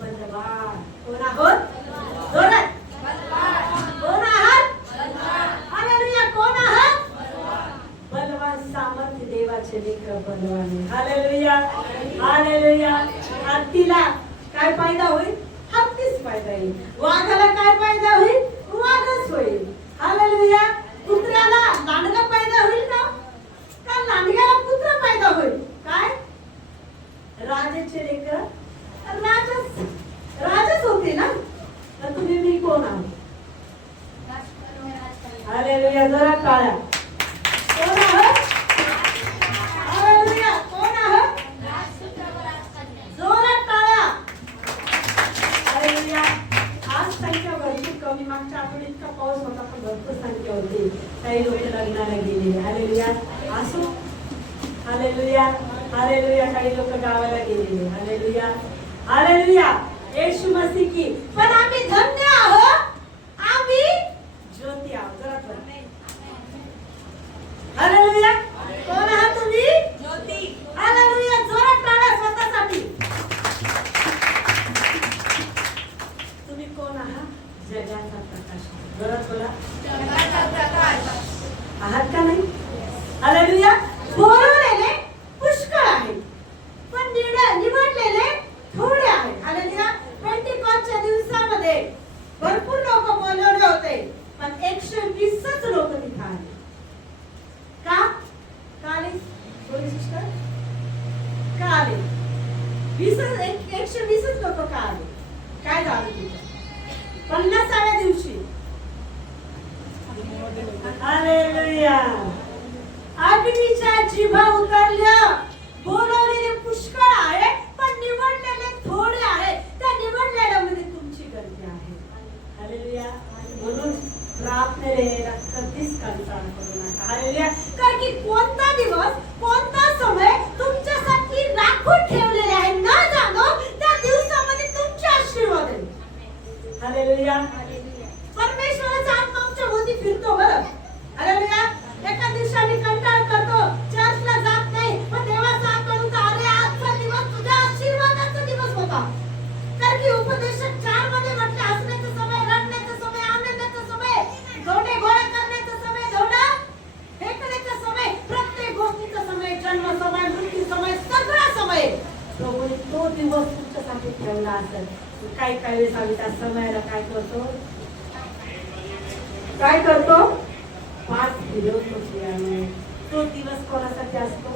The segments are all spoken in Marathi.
बलवान. कोण आहोत? जोरात. कोण आहात? हालेलुया. कोण आहात? बलवान. सामर्थ्य देवाचे लेकर बलवान आहे. हालेलुया. हालेलुया. हत्तीला काय फायदा होईल? हत्तीच फायदा येईल. वाघाला काय फायदा होईल? वाघच होईल. हालेलुया. कुत्र्याला लांडगा फायदा होईल का? का लांडग्याला कुत्रा फायदा होईल? काय? राजाचे लेकर राजच होते ना. तर तुम्ही मी कोण आहोत? हालेलुया. जरा टाळ्या. कोण आहोत? हालेलुया. कोण आहोत? जोरात टाळ्या. हालेलुया. आज संख्या भरपूर कमी. मागच्या आठवड्यात इतका पाऊस होता पण भरपूर संख्या होती. काही लोक लग्नाला गेलेले. हालेलुया. असो. हालेलुया. हालेलुया. काही लोक गावाला गेलेले. हालेलुया. हालेलुया. येशू मसीह की. पण आम्ही धन्य आहोत. आम्ही ज्योती आहोत. जरा हालेलुया. कोण आहात तुम्ही? ज्योती. हालेलुया. जोरात टाळ्या स्वतःसाठी. तुम्ही कोण आहात? जगाचा प्रकाश. जोरात बोला. जगाचा प्रकाश आहात का नाही? हालेलुया. बोलवलेले पुष्कळ आहेत पण निवडलेले थोडे आहेत. हालेलुया. पेंटिकॉस्टच्या दिवसामध्ये भरपूर लोक बोलवले होते पण 120च लोक तिथे आले. का? का आले? बोलू सिस्टर. का आले? 120च लोक का आले? काय झालं तिथे? 50व्या दिवशी. हालेलुया. अग्नीच्या जिभा उतरल्या. बोलवलेले पुष्कळ आहे पण निवडलेले थोडे आहे. त्या निवडलेल्यामध्ये तुमची गर्दी आहे. हालेलुया. म्हणून प्रार्थनेला कधीच कंटाळा करू नका. हालेलुया. कारण की कोणता दिवस कोणता समय तुमच्यासाठी राखून ठेवलेले आहे न जाणो त्या दिवसामध्ये तुमचे आशीर्वाद आहे. हालेलुया. परमेश्वराचा आत्मा आमच्या भोवती फिरतो बरं. हालेलुया. एका दिवशी आम्ही कंटाळा करतो, चर्चला जात नाही, पण देवाचा आत्मा म्हणतो अरे आजचा दिवस तुझ्या आशीर्वादाचा दिवस होता. कारण की उपदेशक 4 मध्ये म्हटले हसण्याचा समय, रडण्याचा समय, आनंदाचा समय, धोंडे गोळा करण्याचा समय, धोंडा फेकण्याचा समय, प्रत्येक गोष्टीचा समय, जन्म समय, मृत्यू समय, सगळा समय प्रभूने तो दिवस तुमच्यासाठी ठेवला असेल. काही वेळेस आम्ही त्या समयाला काय करतो? काय करतो? 5 दिवस होते. तो दिवस कोणासाठी असतो?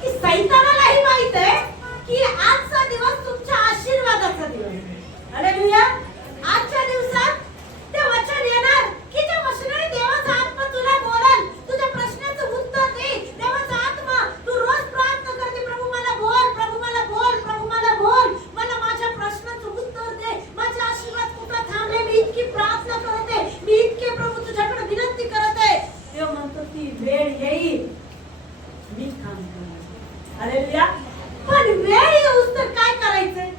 की सैतानालाही माहित आहे की आजचा दिवस तुमच्या आशीर्वादाचा दिवस आहे. हालेलुया. आजच्या दिवसात ते वचन येणार की त्या वचनाने देवाचा आत्मा तुला बोलेल, तुझ्या प्रश्नाचं उत्तर देईल. देवाचा आत्मा तू रोज प्रार्थना करते, प्रभू मला बोल, प्रभू मला बोल, प्रभू मला बोल, मला माझ्या प्रश्नाचं उत्तर दे. माझे आशीर्वाद कुठं थांबले? मी इतकी प्रार्थना करते, मी इतके प्रभू तुझ्याकडे विनंती करते. देव म्हणतो ती वेळ येईल मी काम करणार. हालेलुया. पण वेळ येऊस तर काय करायचंय?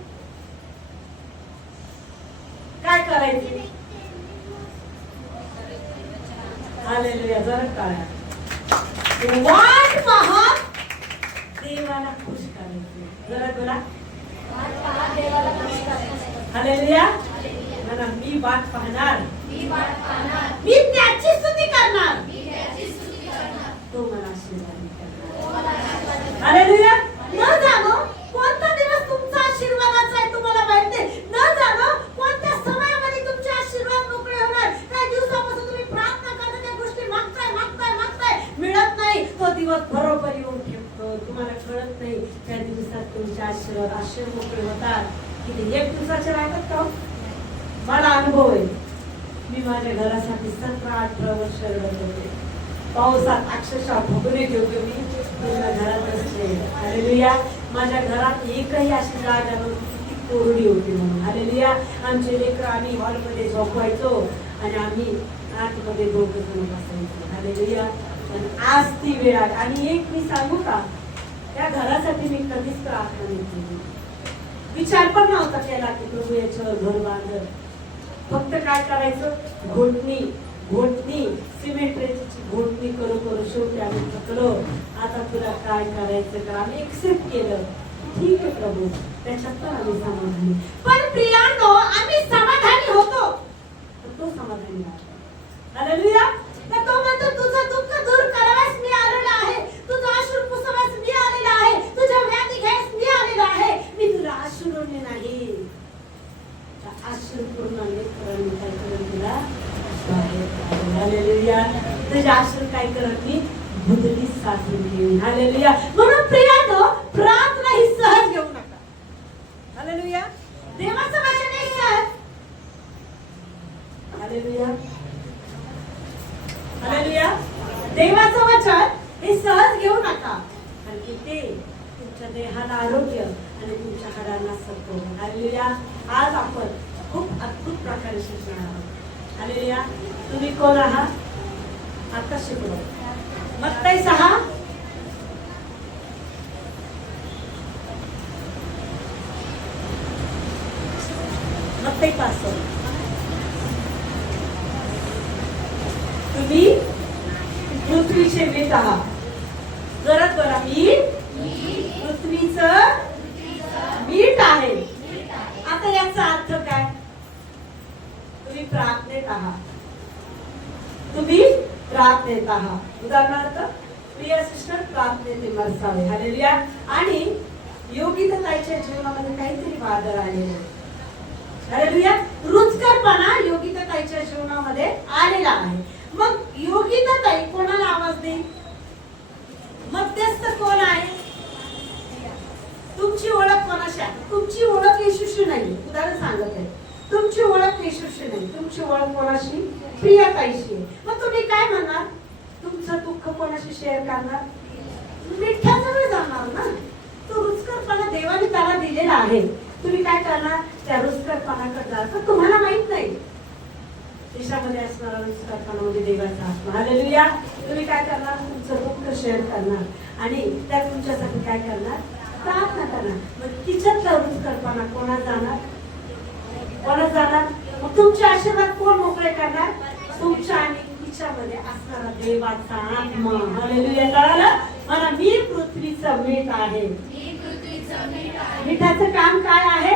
काय करायचंय? हालेलुया. जरा टाळ्या. वाट पाहत देवाला खुश करायचे. जरा बोला. वाट पाहत देवाला खुश करायचे. हालेलुया. म्हणा मी वाट पाहणार, मी त्याची स्तुती करणार, तो मला आशीर्वाद करणार. हालेलुया. न जाणो कोणता दिवस तुमचा आशीर्वादाचा आहे तुम्हाला माहित नाही. न जाणो कोणत्या समयामध्ये तुमचे आशीर्वाद मोकळे होणार. काही दिवसापासून तुम्ही प्रार्थना करता, त्या गोष्टी मागताय, मिळत नाही. तो दिवस बरोबर येऊन ठेवतो. तुम्हाला कळत नाही त्या दिवसात तुमचे आशीर्वाद असे मोकळे होतात की ते 1 दिवसाचे राहतात का? मला अनुभव आहे. मी माझ्या घरासाठी 17-18 वर्ष रडत होते. पावसात अक्षरशः भोगणे ठेवतो मी माझ्या घरात असते. हालेलुया. माझ्या घरात एकही अशी जागा नव्हती ती कोरडी होती म्हणून. हालेलुया. आमचे लेकरं आम्ही हॉलमध्ये झोपायचो आणि आम्ही आतमध्ये दोघं जण बसायचो. हालेलुया. पण आज ती वेळ आली. आणि एक मी सांगू का, त्या घरासाठी मी कधीच प्रार्थना नाही केली. विचार पण नव्हता केला की प्रभू याच्यावर घर बांधल. फक्त काय करायचं? घोटणी सिमेंट रेतीची घोटणी करू शेवटी आम्ही थकलो. आता तुला काय करायचं का? आम्ही एक्सेप्ट केलं. ठीक आहे प्रभू, त्याच्यात पण आम्ही समाधानी. पण प्रियांनो, आम्ही समाधानी होतो, तर तो समाधानी राहतो. हालेलुया. तर तो म्हणतो तुझं दुःख दूर करावयास मी आलेला आहे, तुझं अश्रू पुसवायस मी आलेला आहे, तुझ्या व्याधी घ्यायस मी आलेला आहे. मी तुला अश्रूने नाही, अश्रू पूर्ण करून काय करून तुला. हालेलुया. तुझ्या अश्रू काय करत मी बुदली साचून घेईन. हालेलुया. म्हणून प्रियांनो, प्रार्थना ही सहज घेऊ नका. हालेलुया. देवाचं वचन आहे सहज. हालेलुया. हालेलुया. देवाचं वचन हे सहज घेऊ नका, कारण की ते तुमच्या देहाला आरोग्य आणि तुमच्या हाडांना सत्व. हालेलुया. आज आपण खूप अद्भुत प्रकारे शिकणार आहोत. हालेलुया. तुम्ही कोण आहात आता शिकलो. मत्ती 6 मत्ती 5. तुम्ही पृथ्वीचे मीठ आहात. जोरात बोला, मी पृथ्वीचं मीठ आहे. आता याचा अर्थ काय? तुम्ही प्रार्थनेत आहात. तुम्ही प्रार्थनेत आहात. उदाहरणार्थ, प्रिय सिस्टर प्रार्थनेत मरसावे. हालेलुया. आणि योगिता ताईच्या जीवनामध्ये काहीतरी वादळ आलेले. हालेलुया. रुचकरपणा योगिता ताईच्या जीवनामध्ये आलेला आहे. मग योगिता ताई कोणाला आवाज देईल? मध्यस्थ कोण आहे? तुमची ओळख कोणाशी आहे? तुमची ओळख येशूशी नाही. उदाहरण सांगत आहे, तुमची ओळख येशूशी नाही, तुमची ओळख कोणाशी? प्रियाताईशी. मग तुम्ही काय म्हणणार? तुमचं दुःख कोणाशी शेअर करणार? मिठ्याजवळ जाणार ना. तो रुचकरपणा देवाने त्याला दिलेला आहे. तुम्ही काय करणार? त्या रुचकरपणाकडे जाणार. तुम्हाला माहित नाही देशामध्ये असणारा रुचकरपणा म्हणजे देवाचा आत्मा. हालेलुया. तुम्ही काय करणार? तुमचं दुःख शेअर करणार आणि त्या तुमच्यासाठी काय करणार? प्रार्थना करणार. मग तिच्यातला रुचकरपणा कोणा जाणार? कोणा जाणार? मग तुमचे आशीर्वाद कोण मोकळे करणार? तुमच्या आणि तिच्यामध्ये असणारा देवाचा आत्मा. हालेलुया. कळालं? मला मी पृथ्वीचं मीठ आहे. मिठाचं काम काय आहे?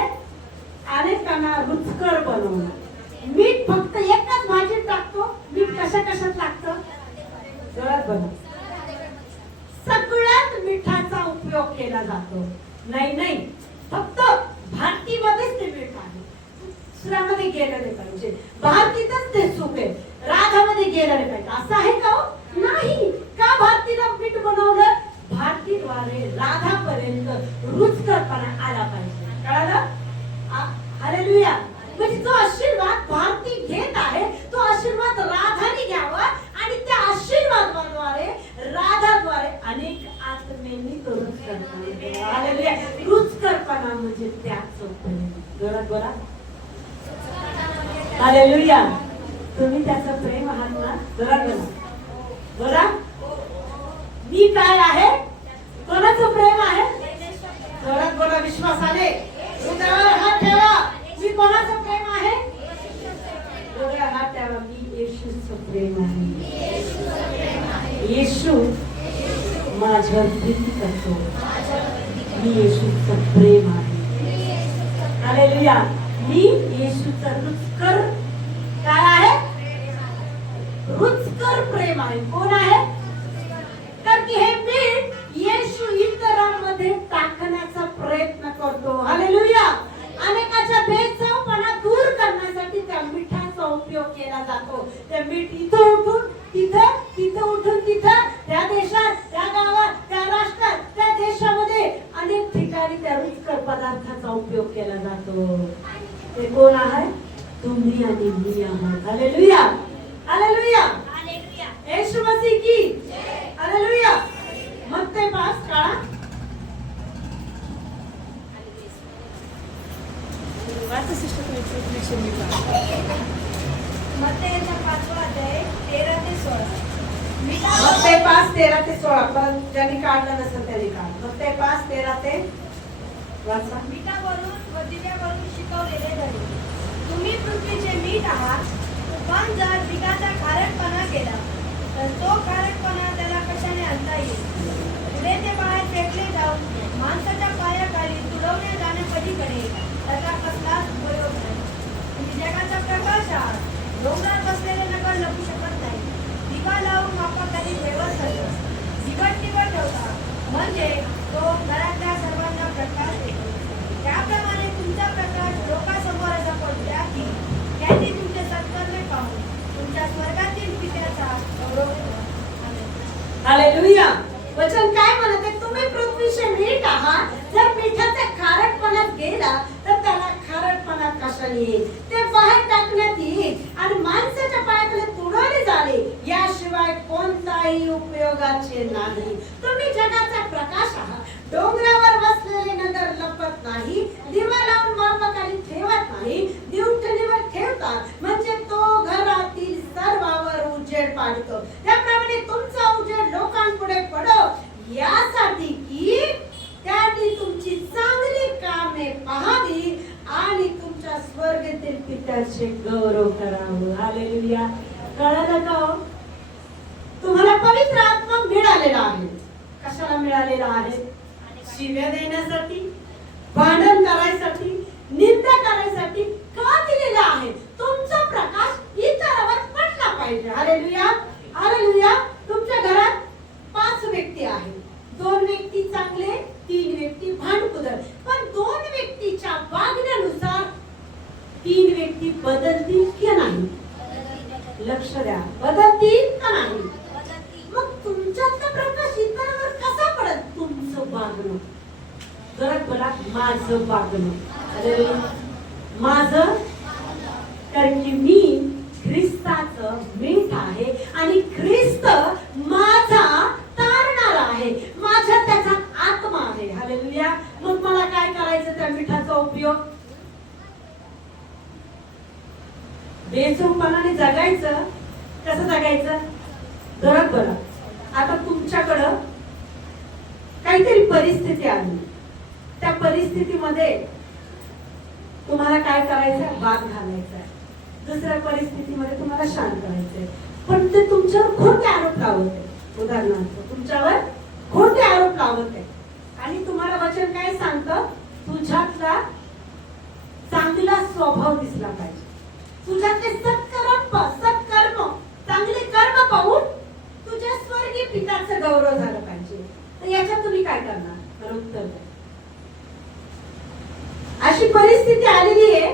अनेकांना रुचकर बनवणं. मीठ फक्त एकच भाजीत टाकतो. मीठ कशा कशात लागतं? जोरात बघा. सगळ्यात मिठाचा उपयोग केला जातो. नाही, फक्त भारतीमध्येच ते मीठ आहे. दुसऱ्यामध्ये गेलं नाही पाहिजे. भारतीतच ते सुख आहे, राधामध्ये गेलं नाही पाहिजे. असं आहे का? नाही. का भारतीला मीठ बनवलं? भारतीद्वारे राधापर्यंत रुचकरपणा आला पाहिजे. कळालं? हालेलुया. म्हणजे जो आशीर्वाद भारती घेत आहे, तो आशीर्वाद राधाने घ्यावा आणि त्या आशीर्वादाद्वारे राधाद्वारे अनेक आत्मेंनी तो रुचकरपणा. हालेलुया. रुचकरपणा म्हणजे त्याचं प्रेम. जोरात बोला. हालेलुया. तुम्ही त्याचं प्रेम आहात ना? जोरात बोला. बोला. मी काय आहे? कोणाचं प्रेम आहे? जोरात बोला. विश्वासाने हृदयावर हात ठेवा. मी कोणाचं प्रेम आहे? हृदयावर हात ठेवा. मी येशूचं प्रेम आहे. येशू माझ्यावर प्रीती करतो. मी येशूचं प्रेम आहे. हालेलुया. मी येशूचं रुचकर काय आहे? रुचकर प्रेम आहे. कोण आहे? तर की हे मीठ येशू इतरांमध्ये टाकण्याचा प्रयत्न करतो. हालेलुया. अनेकाच्या बेचवपणा दूर करण्यासाठी त्या मिठाचा उपयोग केला जातो. त्या मीठ इथं उठून तिथं, तिथं उठून तिथं, त्या देशात, त्या गावात, त्या राष्ट्रात, त्या देशामध्ये अनेक ठिकाणी त्या रुचकर पदार्थाचा उपयोग केला जातो. ते कोण आहे? तुम्ही आणि मी आहात. हालेलुया. हालेलुया. येशू मसीह की हालेलुया. मत्ती 5 काळा वाचा सिस्टर. मत्ती 5 अध्याय 13 ते 16. मत्ती 5 13 ते 16. पण ज्यांनी काढलं नसेल त्यांनी काढ. मत्ती 5 13 ते वाचा. मिठावरून व दिव्यावरून शिकवलेले धडे. तुम्ही पृथ्वीचे मीठ आहात. पण जर पिकाचा खारटपणा केला तर तो खारटपणा त्याला कशाने आणता येईल? पुढे ते बाहेर फेकले जाऊन माणसाच्या पायाखाली तुडवले जाण्यापलीकडे त्याचा कसलाच उपयोग नाही. तुम्ही जगाचा प्रकाश आहात. डोंगरात बसलेले नगर लपू शकत नाही. दिवा लावून मापाखाली ठेवत असत. दिवट ठेवता म्हणजे तो घरातल्या सर्वांना प्रकाश देतो. त्याप्रमाणे तुमचा प्रकाश लोकांसमोर असा पडला की त्यांनी तुमचे सत्कर्मे पाहून तुमच्या स्वर्गातील पित्याचा गौरव करावा. हालेलुया. वचन काय म्हणते? तुम्ही पृथ्वीचे मीठ आहात. जर मिठाचा खारटपणात गेला तर त्याला खारटपणा कशाने येईल? ते बाहेर टाकण्यात येईल आणि माणसाच्या पायाखाली तुडवले जाणे याशिवाय कोणताही उपयोगाचे नाही. तुम्ही जगाचा प्रकाश आहात. डोंगरावर बसलेले नगर लपत नाही. दिवा लावून मापाखाली ठेवत नाही. दिवटणीवर ठेवतात म्हणजे तो घरातील सर्वांवर उजेड पाडतो. त्याप्रमाणे तुमचा उजेड लोकांपुढे पडो यासाठी की त्यांनी तुमची चांगली कामे पाहावी आणि तुमच्या स्वर्गातील पित्याचे गौरव करावं. हालेलुया. कळलं का हो? तुम्हाला पवित्र आत्मा मिळालेला आहे. कशाला मिळालेला आहे? शिव्या देण्यासाठी, भांडण करायसाठी, निंदा करायसाठी का दिलेला आहे? तुमचा प्रकाश इतरांवर पडला पाहिजे. हालेलुया. हालेलुया. तुमच्या घरात 5 व्यक्ती आहेत. 2 व्यक्ती चांगले, 3 व्यक्ती भांडकुदळ. पण 2 व्यक्तीच्या वागण्यानुसार 3 व्यक्ती बदलतील की नाही? लक्ष द्या. बदलतील का नाही? मग तुमच्यातला प्रकाश इतरांवर कसा पडत? तुमचं वागणं. जरा बोला, माझं वागणं. अरे माझं, कारण की मी ख्रिस्ताचं मीठ आहे आणि ख्रिस्त माझा तारणारा आहे. माझ्या त्याच्यात आत्मा आहे. हालेलुया. मग मला काय करायचं त्या मिठाचा उपयोग? बेचूकपणाने जगायचं. कसं जगायचं? धरत बरं. आता तुमच्याकडं काहीतरी परिस्थिती आली. त्या परिस्थितीमध्ये तुम्हाला काय करायचं? वाद घालायचा. दुसऱ्या परिस्थितीमध्ये तुम्हाला शांत करायचंय. पण ते तुमच्यावर खोटे आरोप लावत आहे. उदाहरणार्थ तुमच्यावर खोटे आरोप लावत आहे आणि तुम्हाला वचन काय सांगतं? तुझ्यातला चांगला स्वभाव दिसला पाहिजे. तुझ्यातले सत्कर्म, चांगले कर्म पाहून तुझ्या स्वर्गीय पित्याचं गौरव झालं पाहिजे. तर याच्यात तुम्ही काय करणार? तर उत्तर द्या. अशी परिस्थिती आलेली आहे.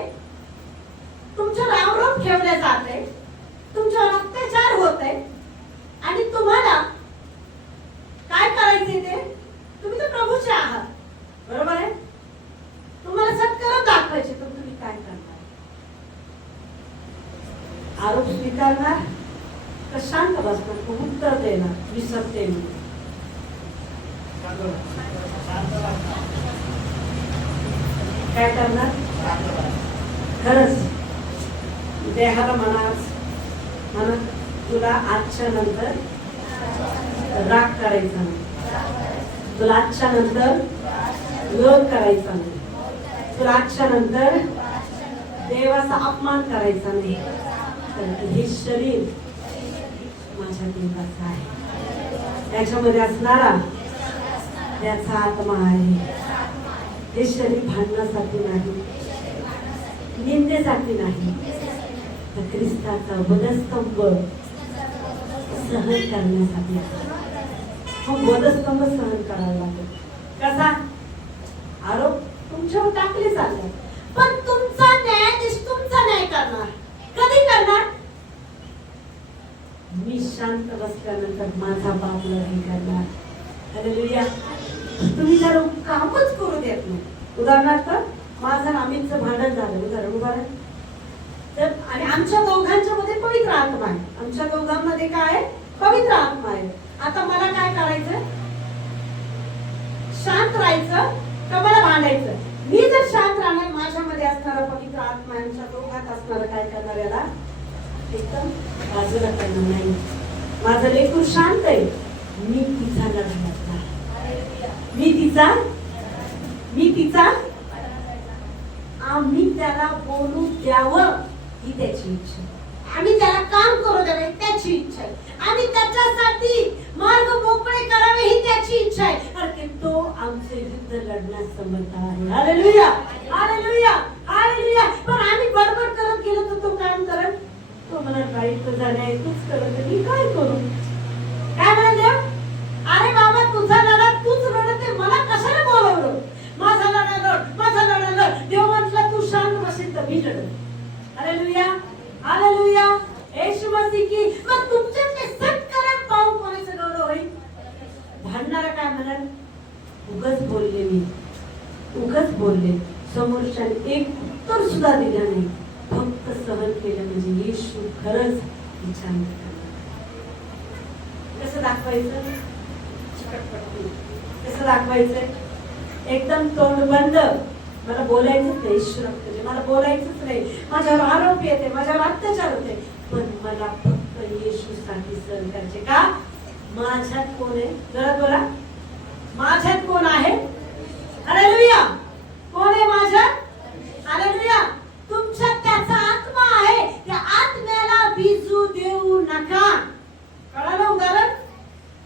तुमच्यावर आरोप ठेवले जात आहे. तुमच्यावर अत्याचार होत आहे आणि तुम्हाला काय करायचे? ते तुम्ही तर प्रभूचे आहात, बरोबर आहे? तुम्हाला सत्कर्म दाखवायचे. तर तुम्ही काय करणार? आरोप स्वीकारणार तर शांत बसणार? उत्तर देणार मी सत्य आहे. काय करणार? खरंच देहाला म्हणा तुला आजच्या नंतर राग करायचा नाही. तुला आजच्या नंतर विरोध करायचा नाही. तुला आजच्या नंतर देवाचा अपमान करायचा नाही. हे शरीर माझ्या देवाचं आहे. त्याच्यामध्ये असणारा त्याचा आत्मा आहे. हे शरीर भांडण्यासाठी नाही, निंदेसाठी नाही, तर ख्रिस्ताचा वधस्तंभ सहन करण्यासाठी. मग वधस्तंभ सहन करावा लागेल. कसा? आरोप तुमच्यावर टाकले चालले, पण तुमचा न्यायाधीश तुमचा न्याय करणार. कधी करणार? मी शांत बसल्यानंतर माझा बाप लढाई करणार. हालेलुया. तुम्ही जर कामच करू देत नाही. उदाहरणार्थ माझं अमितचं भांडण झालं, उदाहरण तर, आणि आमच्या दोघांच्या मध्ये पवित्र आत्मा आहे. आमच्या दोघांमध्ये काय? पवित्र आत्मा आहे. आता मला काय करायचं? शांत राहायचं का मला भांडायचं? मी जर शांत राहणार, माझ्यामध्ये असणारा पवित्र आत्मा आमच्या दोघात असणारा काय करणार? याला एकदम बाजूला करणार नाही. माझं लेकरू शांत आहे, मी तिचा लढा लागणार. मी तिचा आम्ही त्याला बोलू द्यावं ही त्याची इच्छा. आम्ही त्याला काम करू द्यावे त्याची इच्छा आहे. आम्ही त्याच्यासाठी मार्ग मोकळे करावे ही त्याची इच्छा आहे. तो आमचे युद्ध लढण्यास समर्थ आहे. Hallelujah, hallelujah, hallelujah. पण आम्ही बडबड करत गेलो तर तो काम करत, तो मला राईट झाले तूच करत, मी काय करू? काय म्हणा देव? अरे बाबा तुझा लढा तूच लढते, मला कशाला बोलवलं? माझा लढा लढ, माझा लढा लढ. देव म्हटलं तू शांत बसेल तर मी लढत. Hallelujah, hallelujah. येशू मसीह की. मग तुमच्या ते सत्कर्म पाहून कोणाचं गौरव होईल? भांडणारा काय म्हणाल? उगाच बोलले मी, उगाच बोलले. समोरच्याने एक उत्तर सुद्धा दिलं नाही, फक्त सहन केलं. म्हणजे येशू खरंच विचार करणार. कसं दाखवायचं? चिकटपट्टी. कसं दाखवायचं? एकदम तोंड बंद. मला बोलायचंच नाही, ईश्वर मला बोलायचंच नाही. माझ्यावर आरोप येते, माझ्यावर अत्याचार होते, पण मला फक्त येशूसाठी सहन करायचे. का? माझ्यात कोण आहे? जरा बोला, माझ्यात कोण आहे? हालेलुया. कोण आहे माझ्यात? हालेलुया. तुमच्यात त्याचा आत्मा आहे. त्या आत्म्याला विजू देऊ नका. कळालं उदाहरण?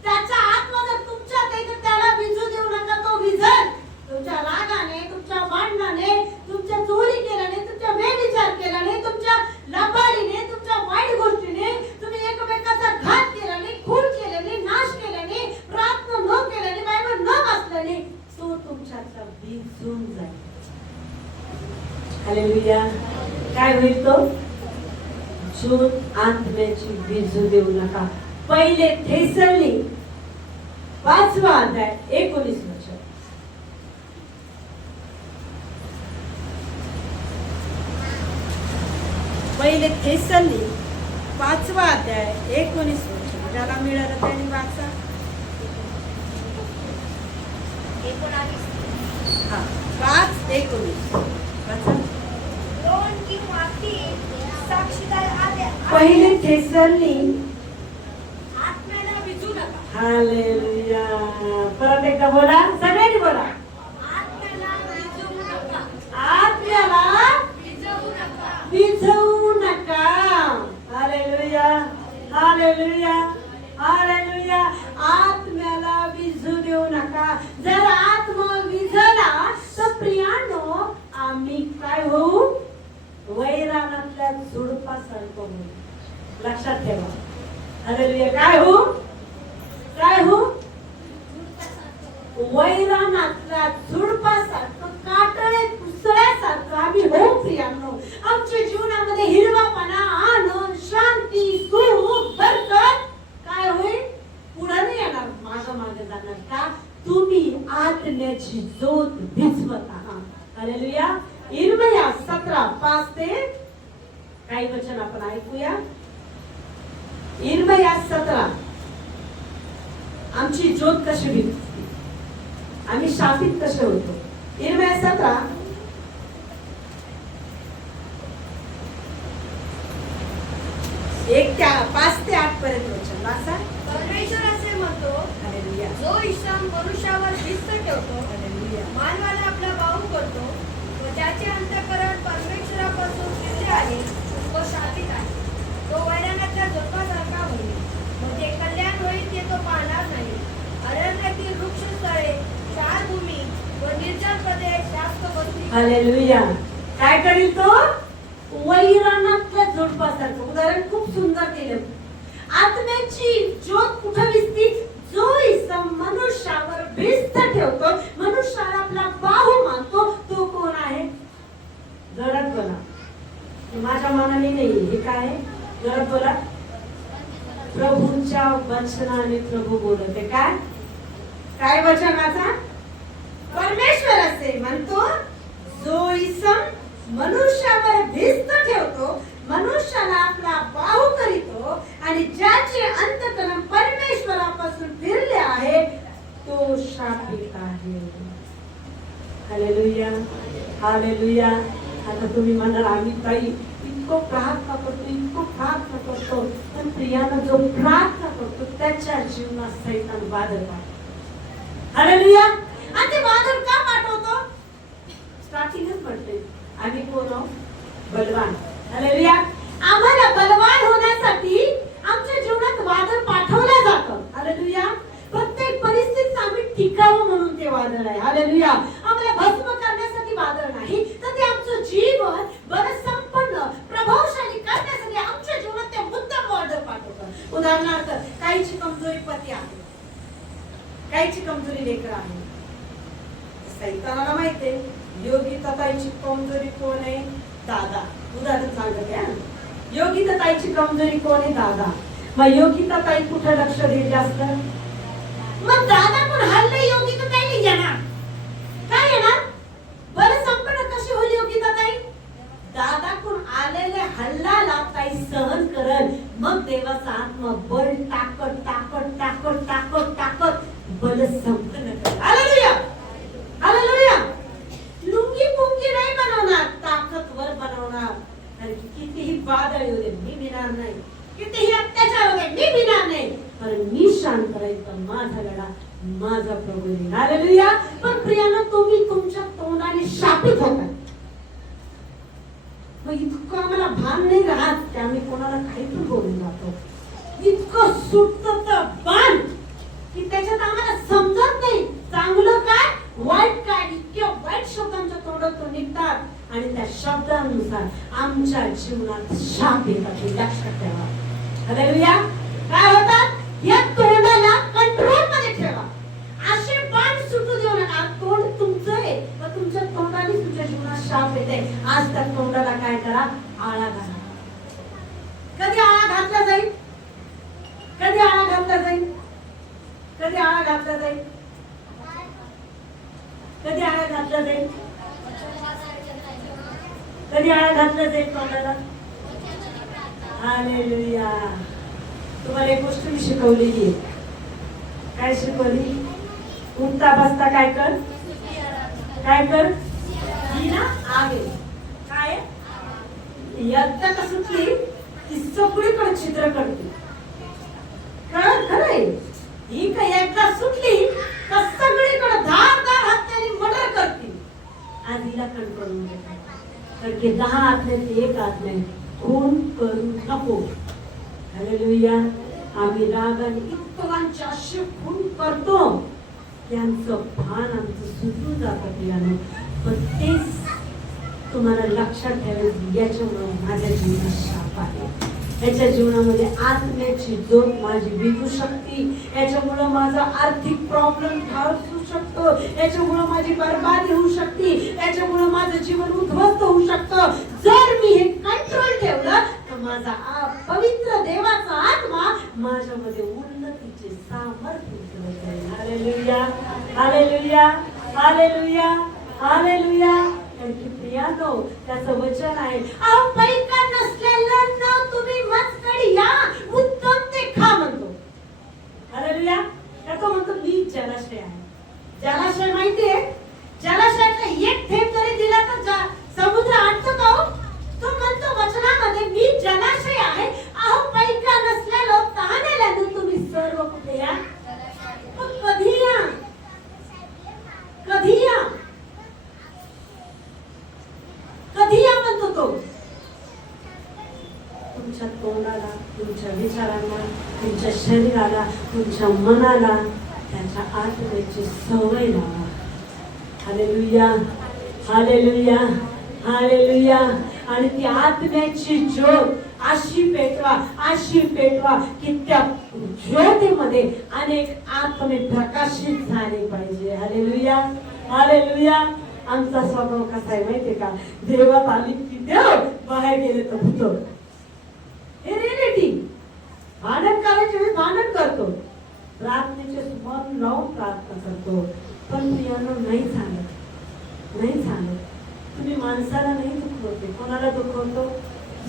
त्याचा आत्मा जर तुमच्यात आहे तर त्याला विजू देऊ नका. तो विझल. तुमच्या रागाने, तुमच्या भांडणाने, तुमच्या चोरी केल्याने, तुमच्या बेविचार केल्याने, तुमच्या लबाडीने, तुमच्या वाईट गोष्टीने, तुम्ही एकमेकाचा घात केल्याने, खून केल्याने, नाश केल्याने, प्रार्थना न केल्याने, बायबल न वाचल्याने, तो तुमच्यातला विझून जाईल. हालेलुया. काय होईल तो? जून आत्म्याची विजू देऊ नका. पहिले थेसलनी 5वा अध्याय 19 वचन. पहिले थेसलनी 5वा अध्याय 19 वचन. ज्याला मिळालं त्यांनी वाचा. 5:19 वाचा. दोन किंवा तीन साक्षीदार आले. पहिले थेसलनी आत्म्याला विजू नका. हालेलुया. परत एकदा बोला, सगळ्यांनी बोला. आत्म्याला विजू नका. आत्म्याला विजवू नका. विझवू नका. Hallelujah, hallelujah, hallelujah. आत्म्याला विझू देऊ नका. जर आत्मा विझला तर प्रियानो आम्ही काय होऊ? वैरानातल्या झुडपासारखं होऊ. लक्षात ठेवा. हालेलुया. काय हो? काय हो? वैरानातल्या झुडपासारखं, काटळे पुसळ्यासारखं आम्ही हो प्रियांनो. आमच्या जीवनामध्ये हिरवापणा, आनंद, शांती, सुख, बरकत काय होईल? पुढे नाही येणार, मागं मागे जाणार. का? तुम्ही आत्म्याची ज्योत भिजवत आहात. हालेलुया. इर्मिया 17:5 ते काही वचन आपण ऐकूया. इर्मिया 17. आमची ज्योत कशी भिजते, आम्ही शापित कसे होतो. इर्मिया 17 5 ते 8 पर्यंत वचन वाचा. परमेश्वर असे म्हणतो, हालेलुया. जो ईश्वर मनुष्यावर भिस्त ठेवतो, हालेलुया. मानवाला आपला भाऊ करतो व ज्याचे अंतःकरण परमेश्वरापासून फिरले आहे तो शापित आहे. तो वैरानातल्या झोपासारखा होईल. म्हणजे कल्याण होईल ते तो पाहणार नाही. अरण्यातील वृक्षस्थळे, शार भूमी व निर्जन प्रदेश शास्त्र बसली. हालेलुया. काय करील तो? वैरानातल्या झुडपासारखं. उदाहरण खूप सुंदर केलं. आत्म्याची ज्योत कुठे भिजती? जो इसम मनुष्यावर भिस्त ठेवतो, मनुष्याला आपला बाहू मानतो, तो कोण आहे? जोरात बोला. माझ्या मनाने नाही. हे काय आहे? जोरात बोला. प्रभूच्या वचनाने प्रभू बोलते. काय काय वचनाचा? परमेश्वर असे म्हणतो, जो इसम मनुष्यावर भिस्त ठेवतो, मनुष्याला आपला बाहू करीतो आणि ज्याचे अंतःकरण परमेश्वरापासून फिरले आहे तो शापित आहे. Hallelujah, hallelujah. आता तुम्ही म्हणाल आम्ही काही इतकं प्रार्थना करतो, इतकं प्रार्थना करतो, पण प्रियानं जो प्रार्थना करतो त्याच्या जीवनात सैतान बादल पाठवतो. हालेलुया. आणि ते बादल का पाठवतो? स्टार्टिंगच म्हटले आम्ही कोण आहोत? बलवान. हालेलुया. आम्हाला बलवान होण्यासाठी आमच्या जीवनात वादळ पाठवलं जातं. हालेलुया. प्रत्येक परिस्थितीत आम्ही टिकावं म्हणून ते करण्यासाठी वादळ आहे. हालेलुया. आम्हाला भस्म करण्यासाठी वादळ नाही, तर ते आमचं जीवन बरं संपन्न प्रभावशाली करण्यासाठी आमच्या जीवनात ते मुद्दाम वादळ पाठवतं. उदाहरणार्थ, काहीची कमजोरी पती आहे, काहीची कमजोरी लेकर आहे. सैतानाला माहितीये योगिता ताईची कमजोरी कोण आहे? दादा. उदाहरण सांगते हा. योगिता ताईची कमजोरी कोण आहे? दादा. मग योगिता ताई कुठे लक्ष देईल जास्त? मग दादा पण हल्ले योगिता ताई येणार. काय येणार? बरं संपन्न कशी होईल योगिता ताई? दादा कोण आलेले हल्लाला ताई सहन करल. मग देवाचा आत्मा बळ टाकत टाकत टाकत टाकत टाकत बल संपन्न करल. हालेलुया. हालेलुया. लुंगी पुंगी नाही बनवणार, ताकदवर बनवणार. कारण कितीही वादळ येऊ दे मी भिणार नाही, कितीही अत्याचार होते मी भिणार नाही, पण मी शांत राहायचं. माझा लढा माझा प्रभू येईल. हालेलुया. पण प्रियानो, तुम्ही तुमच्या तोंडाने शापित होता. मग इतकं आम्हाला भान नाही राहत की आम्ही कोणाला काही पण बोलून जातो. इतकं सुटतं तर बाण की त्याच्यात आम्हाला समजत नाही चांगलं काय वाईट काय. इतक्या वाईट शब्दांच्या तोंडातून निघतात आणि त्या शब्दानुसार आमच्या जीवनात शाप येतात. हे लक्षात ठेवा. हालेलुया. काय होतात? या तोंडाला कंट्रोल मध्ये ठेवा. असे बाण सुटू देऊ नका. तोंड तुमचं आहे, पण तुमच्या तोंडाने तुमच्या जीवनात शाप येते. आज त्या तोंडाला काय करा? आळा घाला. कधी आळा घातला जाईल? कधी आळा घातला जाईल? कधी आळा घातला जाईल? कधी आळा घातला जाईल? कधी आळा घातला जाईल तोंडाला? हालेलुया. तुम्हाला एक गोष्ट मी शिकवलेली आहे. काय शिकवली? उठता बसता काय कर? काय कर? ही ना आगे काय एकदा का सुटली ती सगळीकडे छिद्र करते. खरंय. ही काय एकदा सुटली तर सगळीकडे धारदार हाताने मर्डर करते. आज हिला कंट्रोल मध्ये कारण की 10 आज्ञेत एक आज्ञा आहे, खून करू नको. हालेलुया. आम्ही रागाने इतरांचे असे खून करतो त्यांचं भान आमचं सुटून जातं प्रियानो. पण तेच तुम्हाला लक्षात ठेवायचं, याच्यामुळे माझ्या जीवनात शाप आहे. याच्या जीवनामध्ये आत्म्याची झोप माझी विजू शकते. याच्यामुळे माझा आर्थिक प्रॉब्लेम असू शकतो. याच्यामुळे माझी बरबादी होऊ शकते. याच्यामुळे माझं जीवन उद्ध्वस्त होऊ शकतं. जर मी हे कंट्रोल ठेवलं तर माझा पवित्र देवाचा आत्मा माझ्यामध्ये उन्नतीचे सामर्थ्य उचलत जाईल. हालेलुया. हालेलुया. हालेलुया. हालेलुया. कारण प्रियानो, त्याचं वचन आहे, अहो पैका नसलेलं ना तुम्ही मजकडी या उत्तम ते खा म्हणतो. हालेलुया. त्याचं म्हणतो मी जलाशय आहे. जलाशय माहितीये? जलाशयातला एक थेंब जरी दिला तर समुद्र आटतो का? तो म्हणतो वचनामध्ये मी जलाशय आहे. अहो पैका नसलेलं तहानेला तुम्ही सर्व कुठे या? कधी या? कधी या? कधी या म्हणतो तो? तुमच्या तोंडाला, तुमच्या विचारांना, तुमच्या शरीराला, तुमच्या मनाला त्याच्या आत्म्याची सवय लावा. हालेलुया. हालेलुया. हालेलुया. आणि ती आत्म्याची ज्योत अशी पेटवा की त्या ज्योतीमध्ये अनेक आत्मे प्रकाशित झाले पाहिजे. हालेलुया. हालेलुया. आमचा स्वभाव कसा आहे माहितीये का? देवात आली की देव, बाहेर गेले तर भूत. हे रिएलिटी. भांडण करायचे मी भांडण करतो, प्रार्थनेचे स्मरण लावून प्रार्थना करतो. पण प्रियानो, नाही सांगत. तुम्ही माणसाला नाही दुखवते. कोणाला दुखवतो?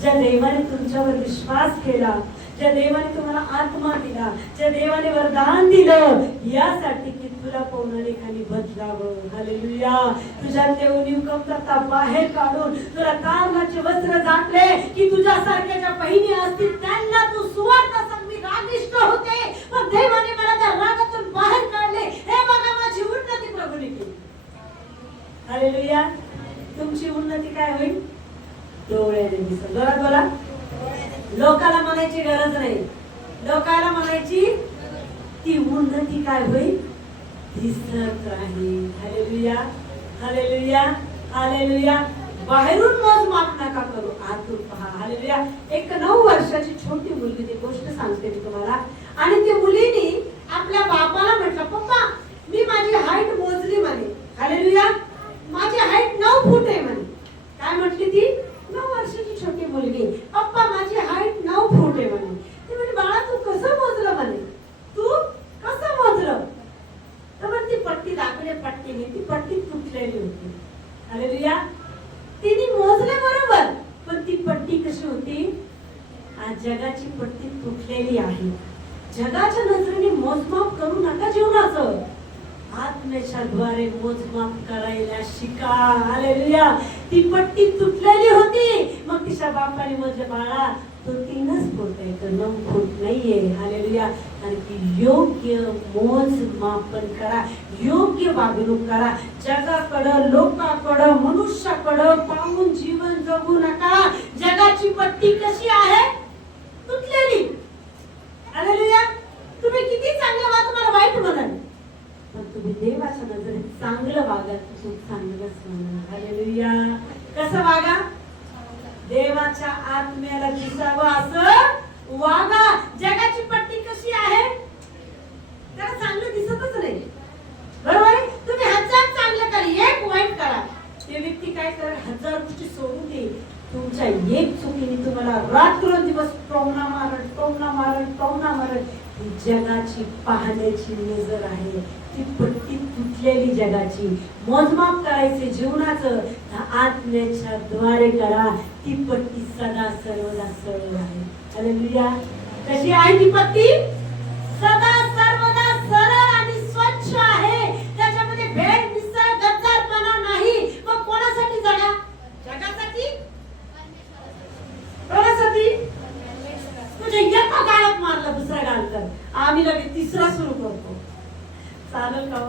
ज्या देवाने तुमच्यावर विश्वास केला, ज्या देवाने तुम्हाला आत्मा दिला, ज्या देवाने वरदान दिलं, यासाठी की तुला कोणाने खाली बदलावं. हालेलुया. तुझ्या देव निकमता बाहेर काढून तुला कामाचे वस्त्र झाकले की तुझ्यासारख्या ज्या बहिणी असतील त्यांना तू सुवार्ता सांग. मी रागिष्ट होते, पण देवाने मला त्या रागातून बाहेर काढले. हे बघा, माझी उन्नती प्रभूने केली. हालेलुया. तुमची उन्नती काय होईल? डोळ्याने दिसेल. जोरात बोला. लोकाला म्हणायची गरज नाही. लोकाला म्हणायची ती उन्नती काय होईल? दिसत राहील. Hallelujah, hallelujah, hallelujah. बाहेरून मोजमाप नका करू, आतून पहा. हालेलुया. एक 9 वर्षाची छोटी मुलगी, ती गोष्ट सांगते मी तुम्हाला. आणि ती मुलीने आपल्या बापाला म्हटलं, पप्पा मी माझी हाईट मोजली म्हणे. हालेलुया. माझी हाईट 9 फूट आहे म्हणे. काय म्हटली ती? 9 वर्षाची छोटी मुलगी, पप्पा माझी हाईट 9 फूट आहे म्हणे. ती म्हणे, बाळा तू कसं मोजलं म्हणे, तू कसं मोजलं? तर म्हणे ती पट्टी दाखवली, पट्टीने ती पट्टी तुटलेली होती. हालेलुया. तिने मोजले बरोबर, पण ती पट्टी कशी होती? आज जगाची पट्टी तुटलेली आहे. जगाच्या नजरेने मोजमाप करू नका जीवनाचं. आत्म्याच्या द्वारे मोजमाप करायला शिका. हालेलुया. ती पट्टी तुटलेली होती, मग तिच्या बापाने मोजले, बाळा तो 3च फूट आहे, तो 9 फूट नाहीये. हालेलुया. कारण की योग्य मोजमापन करा, योग्य वागणूक करा. जगाकडं, लोकांकडं, मनुष्याकडं पाहून जीवन जगू नका. जगाची पट्टी कशी आहे? तुटलेली. हालेलुया. तुम्ही किती चांगलं वागा, तुम्हाला वाईट म्हणाल, पण तुम्ही देवाच्या नजरेत चांगलं वागा, तुम्ही चांगलंच म्हणाल. हालेलुया. कसं वागा? देवाच्या आत्म्याला दिसावं असं वागा. जगाची पट्टी कशी आहे? त्याला चांगलं दिसतच नाही, बरोबर आहे? तुम्ही 1000 चांगलं करा, एक वाईट करा, ते व्यक्ती काय करेल? 1000 गोष्टी सोडून दे. तुमच्या एक चुकीने तुम्हाला रात्रंदिवस टोमणा मारत. ही जगाची पाहण्याची नजर आहे, ती पट्टी तुटलेली जगाची. मोजमाप करायचे जीवनाचं आत्म्याच्या द्वारे करा. ती पट्टी सदा सर्वदा सरळ आहे. हालेलुया. कशी आहे ती पट्टी? सदा सर्वदा सरळ आणि स्वच्छ आहे. त्याच्यामध्ये भेद, मिसळ, गद्दारपणा नाही. मग कोणासाठी जगा? जगासाठी? कोणासाठी? तुझ्या एका गाळात मारलं, दुसरा गाळ कर, आम्ही लगेच तिसरा सुरू करतो. चालेल का?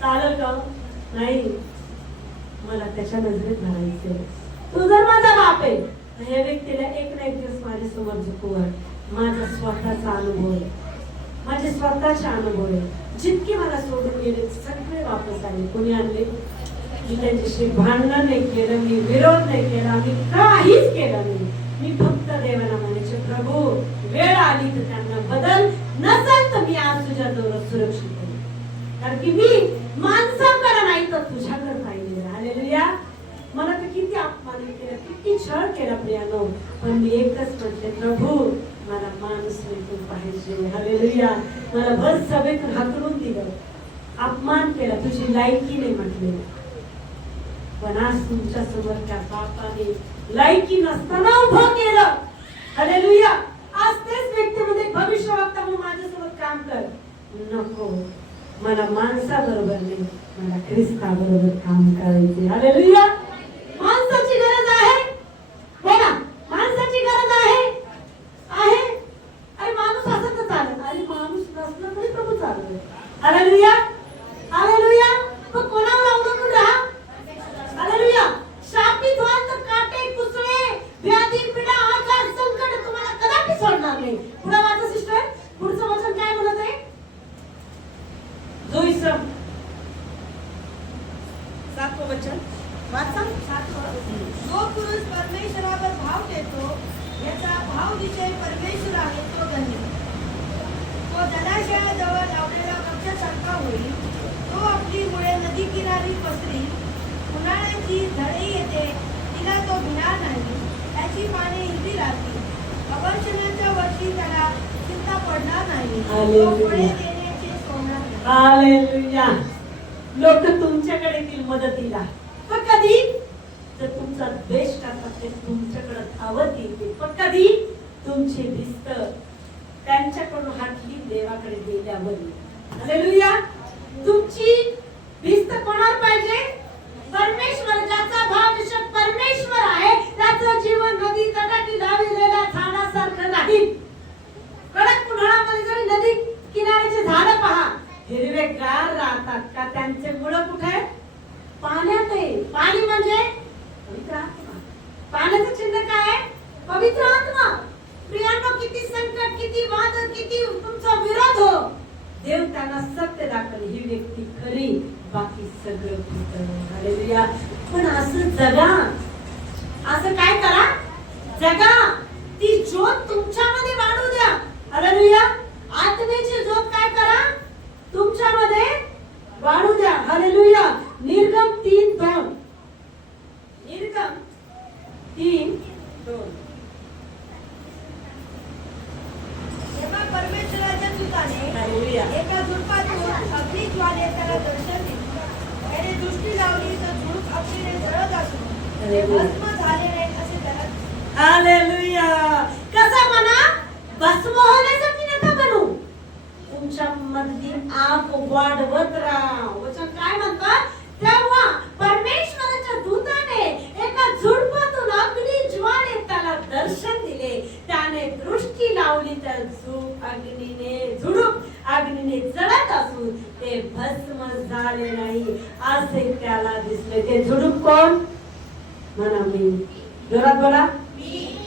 चालेल का? नाही. मला त्याच्या नजरेत धरायचे. तू जर माझा बाप आहे, ह्या व्यक्तीला एक ना एक दिवस माझ्या समोर झुकवून, माझा स्वतःचा अनुभव आहे, माझे स्वतःचे अनुभव आहे. जितके मला सोडून गेले सगळे वापस आले. कोणी आणले? मी त्यांच्याशी भांडण नाही केलं, मी विरोध नाही केला, मी काहीच केलं नाही. मी फक्त देवाला म्हणायचे, प्रभू वेळ आली तर त्यांना बदल, नसेल तर मी आज तुझ्या जवळ सुरक्षित आहे. कारण की मी माणसाकडे नाही तर तुझ्याकडे पाहिजे. हालेलुया. मला तर किती अपमान केला, किती छळ केला प्रियानो, पण मी एकच म्हटले, प्रभू मला माणूस भेटून पाहिजे. हालेलुया. मला भर सभेतून हाकलून दिलं, अपमान केला, तुझी लायकी नाही म्हटले. पण आज तुमच्या समोर त्या बापाने लायकी नसताना उभं केलं. हालेलुया. आज तेच व्यक्तीमध्ये भविष्यवक्ता म्हणून माझ्यासोबत काम कर. नको, मला माणसाबरोबर नाही, मला ख्रिस्ताबरोबर काम करायचे. हालेलुया. माणसाची गरज आहे, बोला, माणसाची गरज आहे. अरे माणूस असं तर चालत, अरे माणूस नसलं तरी प्रभू चालतोय. हालेलुया. हालेलुया. मग कोणावर अवलंबून राहा? हालेलुया. शापित व्हाल तर काटे, कुसळे, व्याधी, पीडा, आजार, संकट तुम्हाला कदापि सोडणार नाही. पुढे वाचा सिस्टर, पुढचं वचन काय म्हणत आहे? जोईसम 7वं वचन वाचा. 7वं. जो पुरुष परमेश्वरावर भाव देतो, याचा भाव विषय परमेश्वर आहे, तो धन्य. तो जलाशयाजवळ लावलेला वृक्षासारखा होईल. तो आपली मुळे नदी किनारी पसरी. उन्हाळ्याची झळे येते, तिला तो भिणार नाही. त्याची पाने हिरवी राहतील. अवर्षणाच्या वर्षी त्याला चिंता पडणार नाही. तो फळे देण्याचे सोडणार नाही. हालेलुया. लोक तुमच्याकडे येतील मदतीला, पण कधी? तर तुमचा द्वेष करतात ते तुमच्याकडे धावत येतील, पण कधी? तुमची भिस्त त्यांच्याकडून हातली देवाकडे गेल्यावर. हालेलुया. तुमची भिस्त कोणावर पाहिजे? परमेश्वर. ज्याचा भाव विषय परमेश्वर आहे, त्याचं जीवन नदी तटाची लावलेल्या झाडासारखं नाही. कडक उन्हाळ्यामध्ये जरी नदी किनाऱ्याचे झाड पहा, हिरवेगार राहतात का? त्यांचे मुळ कुठे आहे? पाण्यात आहे. पाणी म्हणजे पवित्र आत्मा. पाण्याचं चिन्ह काय आहे? पवित्र आत्मा. प्रियांनो, किती संकट, किती वाद, किती तुमचा विरोध हो, देव त्यांना सत्य दाखवले. आणि ही व्यक्ती खरी, बाकी सगळं खोटं. हालेलुया. पण असं जगा, असं काय करा, जगा. ती ज्योत तुमच्यामध्ये वाढू द्या. हालेलुया. आत्मेची ज्योत काय करा, तुमच्यामध्ये वाढू द्या. हालेलुया. निर्गम 3:2. निर्गम 3:2. तेव्हा परमेश्वराच्या दूताने हालेलुया. एका झुडपातून अग्निज्वालेत त्याला दर्शन दिले. त्याने दृष्टी लावली तर झुडूप अग्नीने जळत असून ते भस्म झाले नाही असे त्याला दिसले. हालेलुया. कसा म्हणा, भस्म होण्यासाठी नका बनू, तुमच्या मधली आग वाढवत राहा. वचन काय म्हणतात, तेव्हा परमेश्वराच्या दूताने एका झुडपातून अग्नी ज्वालेत त्याला दर्शन दिले. त्याने दृष्टी लावली तर झुडूप अग्नीने जळत असून ते भस्म झाले नाही असे त्याला दिसले. ते झुडूप कोण म्हणा, मी. जोरात बोला,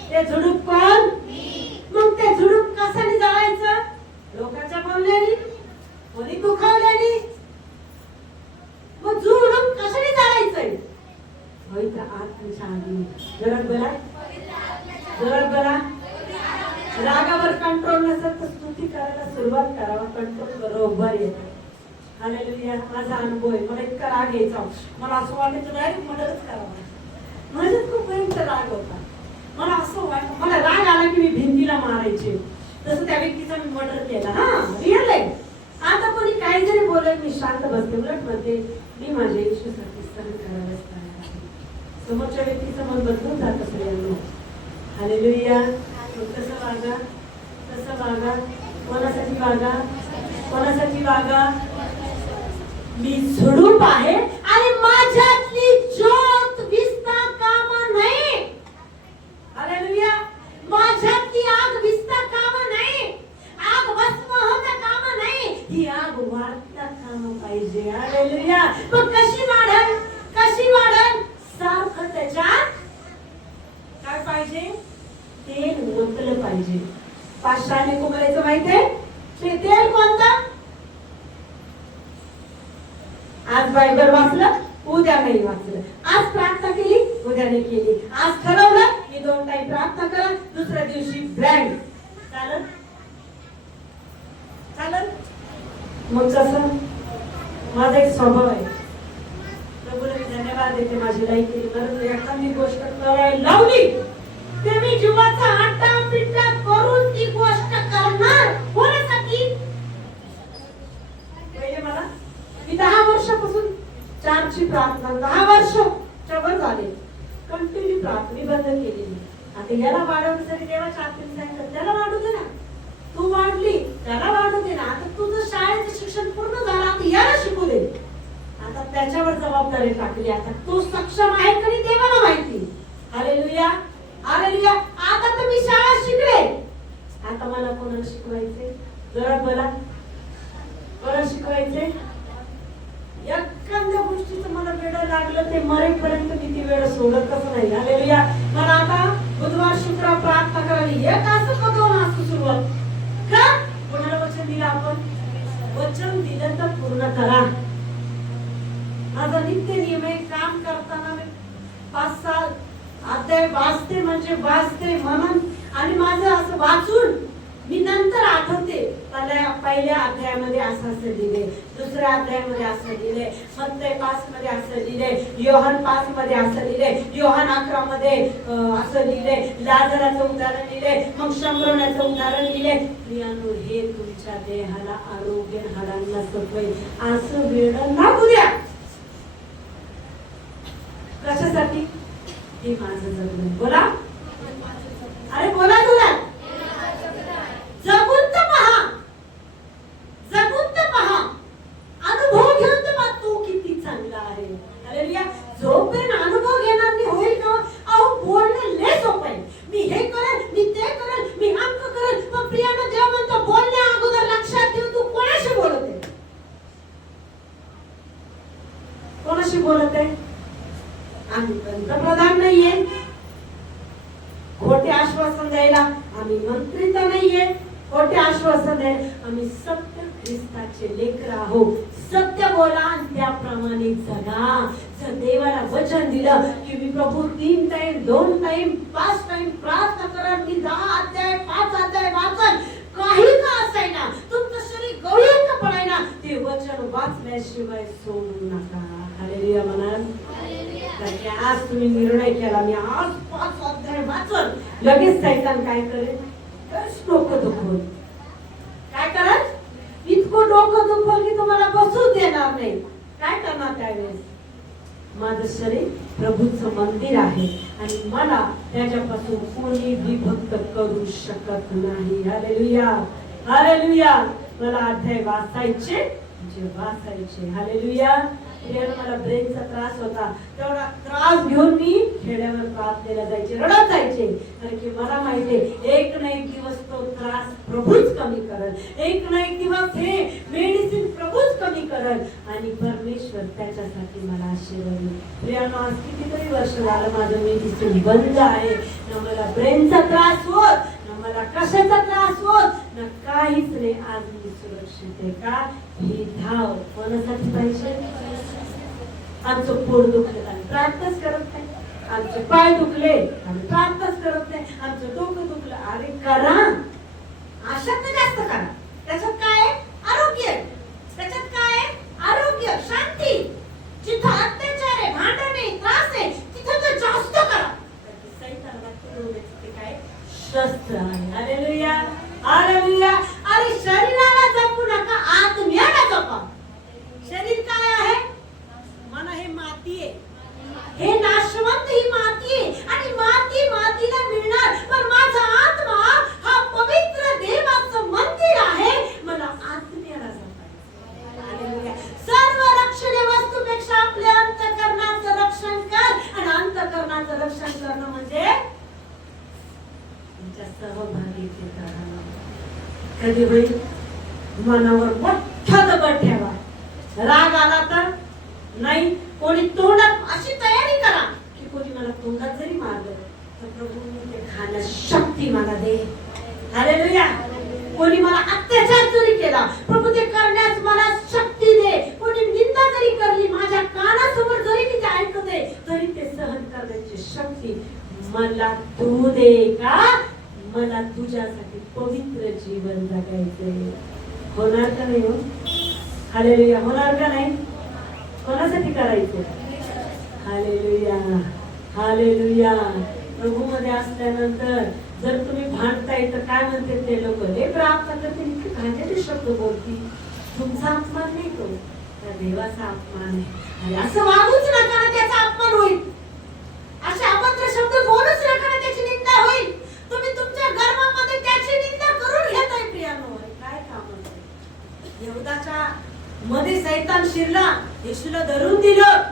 ते झुडूप कोण? मग ते झुडूप कशाने जळायचं? लोकांच्या बोलण्याने, कोणी दुखावल्याने. मग झुडूप कशाने जळायचंय? पवित्र आत्म्याच्या आगीने. जोरात बोला, जोरात बोला. रागावर कंट्रोल नसेल तर स्तुती करायला सुरुवात करावा, कंट्रोल बरोबर येतो. हालेलुया. माझा अनुभव आहे. मला इतका राग यायचा, मला असं वाटायचं डायरेक्ट मर्डरच करावा. माझ्यात खूप भयंकर राग होता. मला असं वाटतं, मला राग आला की मी भिंतीला मारायचे. तसं त्या व्यक्तीचा मी मर्डर केला. हा, रिअल आहे. आता कोणी काही जरी बोलत मी शांत बसते. उलट म्हणते मी माझ्या येशूसाठी सहन करायलाच तयार आहे. समोरच्या व्यक्तीचं मन बदलून जात सगळ्यांना. हालेलुया. कसं वागा, कसं वागा, कोणासाठी वागा, कोणासाठी वागा. मी झुडूप आहे आणि माझ्यातली ज्योत विसता कामा नये. हालेलुया. माझ्यातली आग विसता कामा नये, आग भस्म होता कामा नये, ही आग वाढता कामा पाहिजे. हालेलुया. पण कशी वाढेल, कशी वाढेल? सारखं त्याच्यात काय पाहिजे, तेल ओतलं पाहिजे. पाषाणे कुंभाराचं माहितीये ते तेल कोणतं? आज बायबल वाचलं, उद्या नाही वाचलं. आज प्रार्थना केली, उद्या नाही केली. आज ठरवलं की 2 टाइम प्रार्थना करा, दुसऱ्या दिवशी ब्रँड. चालत चालत. मग कसं? माझा एक स्वभाव आहे. प्रभूला मी धन्यवाद देते, माझी लाईफ केली. परंतु एखादी गोष्ट करायला लावली ते मी जीवाचा आटा पिट्टा करून ती गोष्ट करणार. कोणासाठी? पहिले मला, मी 10 वर्षापासून 4ची प्रार्थना, 10 वर्षाच्या वर झाले कंटिन्यू प्रार्थना बंद केलेली. आता याला वाढवण्यासाठी देवाच्या आत्म्याने सांगितलं, त्याला वाढू दे ना. तू वाढली, त्याला वाढू दे ना. आता तुझं शाळेचं शिक्षण पूर्ण झालं, आता याला शिकू दे. आता त्याच्यावर जबाबदारी टाकली. आता तो सक्षम आहे का नाही देवाला माहिती. हालेलुया. हालेलुया. आता तर मी शाळा शिकले, आता मला कोणाला शिकवायचे? जोरात बोला, कोणाला शिकवायचे? एखाद्या गोष्टीचं मला वेळ लागलं ते मरेपर्यंत मी ती वेळ सोडतच नाही. हालेलुया. मला आता बुधवार शुक्रवार प्रार्थना करावी, एक असं का 2 असं सुरुवात का? कोणाला वचन दिलं आपण? वचन दिलं तर पूर्ण करा. माझा नित्य नियम आहे, काम करताना 5-6 अध्याय वाचते, म्हणजे वाचते म्हणून. आणि माझं असं वाचून मी नंतर आठवते, पहिल्या अध्यायामध्ये असं दिले, दुसऱ्या अध्यायामध्ये असं दिले, मत्तई 5 मध्ये असं दिले, योहान 5 मध्ये असं दिले, योहान 11 मध्ये असं दिले, लाजराचं उदाहरण दिले, मग शंभरण्याचं उदाहरण दिले. प्रियानो, हे तुमच्या देहाला आरोग्य, हाडांना सफाई, असं वेळ लागू द्या. कशासाठी? हे माझं जगणं. बोला, अरे बोला तुला. जगून तर पहा, जगून तर पहा, अनुभव घेऊन तर पहा तू किती चांगला आहे. हालेलुया. जोपर्यंत अनुभव घेणार नाही होईल का? अहो, बोलणं लय सोपं आहे. मी हे करेल, मी ते करेल, मी अमक करेल. पण प्रियानं देव म्हणतो, बोलण्या अगोदर लक्षात ठेव तू कोणाशी बोलत आहे. कोणाशी बोलत आहे? आम्ही पंतप्रधान नाहीये, खोटे आश्वासन द्यायला आम्ही मंत्री तर नाहीये, कोणते आश्वासन आहे? आम्ही सत्य ख्रिस्ताचे लेकर आहोत. सत्य बोला आणि त्याप्रमाणे जगा. जर देवाला वचन दिलं की मी प्रभू 3 टाइम 2 टाइम 5 टाइम प्रार्थना करा, मी 10 अध्याय 5 अध्याय वाचन, काही का असायना, तुमचं शरीर गवळण का पडायना, ते वचन वाचल्याशिवाय सोडू नका. हालेलुया म्हणा. तर आज तुम्ही निर्णय केला मी आज 5 अध्याय वाचन, लगेच सैतान काय करेल? डोकं दुखवल. काय करत? इतकं डोकं दुखवल की तुम्हाला बसू देणार नाही. काय करणार त्यावेळेस? माझं शरीर प्रभूचं मंदिर आहे आणि मला त्याच्यापासून कोणी विभक्त करू शकत नाही. Hallelujah, hallelujah. मला अध्याय वाचायचे म्हणजे वाचायचे. हालेलुया. मला ब्रेनचा त्रास होता, तेवढा त्रास घेऊन मी खेड्यावर प्रार्थनेला जायचे, रडत जायचे. कारण की मला माहितीये एक ना एक दिवस तो त्रास प्रभूच कमी करल, एक ना एक दिवस हे मेडिसिन प्रभूच कमी करल आणि परमेश्वर त्याच्यासाठी मला आशीर्वाद देईल. प्रियानो, आज कितीतरी वर्ष झालं माझं मेडिसिन बंद आहे. ना मला ब्रेनचा त्रास होत, ना मला कशाचा त्रास होत, ना काहीच नाही. आज मी सुरक्षित आहे. का? ही धाव कोणासाठी पाहिजे? आमचं पोट दुखलं आम्ही प्रार्थनाच करत नाही, आमचे पाय दुखले आम्ही प्रार्थनाच करत नाही, आमचं डोकं दुखलं, अरे करा, आशात जास्त करा. त्याच्यात काय आहे? आरोग्य. त्याच्यात काय आहे? आरोग्य, शांती. जिथं अत्याचार आहे, भांडण आहे, त्रास आहे, तिथं तर जास्त करा. सैतानाला ते काय? शस्त्र आहे. Hallelujah, hallelujah. अरे शरीराला जपू नका, आत्म्याला जपा. शरीर काय आहे? मन हे माती आहे, हे नाशवंत ही माती आहे आणि माती मातीला मिळणार. पण माझा आत्मा हा पवित्र देवाचं मंदिर आहे, मला आत्म्याला जपायचं. हालेलुया. सर्व रक्षणीय वस्तूपेक्षा आपल्या अंतःकरणाचं रक्षण कर. आणि अंतःकरणाचं रक्षण करणं म्हणजे तुमच्या सहभागी करणं. कधी होईल? मनावर मोठा दगड ठेवा. राग आला तर नाही, कोणी तोंडात अशी तयारी करा की कोणी मला तोंडात जरी मारलं तर प्रभू ते खाण्यास शक्ती मला दे. हालेलुया. कोणी मला अत्याचार जरी केला, प्रभू ते करण्यास मला शक्ती दे. कोणी निंदा जरी करली, माझ्या कानासमोर जरी मी ते ऐकते तरी ते सहन करण्याची शक्ती मला तू दे. का? मला तुझ्यासाठी पवित्र जीवन जगायचंय. होणार का नाही? हो, हालेलुया. होणार का नाही? कोणासाठी करायचं? Hallelujah, hallelujah. प्रभू मध्ये असल्यानंतर जर तुम्ही भांडताय तर काय म्हणते ते लोक? हे प्रार्थना करते, घाण्याचे शब्द बोलती. तुमचा अपमान नाही तो, त्या देवाचा अपमान आहे. आणि असं वागूच नका ना, त्याचा अपमान होईल. असे अभद्र शब्द बोलूच नका ना, त्याची निंदा होईल. तुम्ही तुमच्या गर्भामध्ये त्याची निंदा करून घेताय. प्रियानो, काय काम आहे? यहूदाच्या मध्ये सैतान शिरला, येशूला धरून दिलं.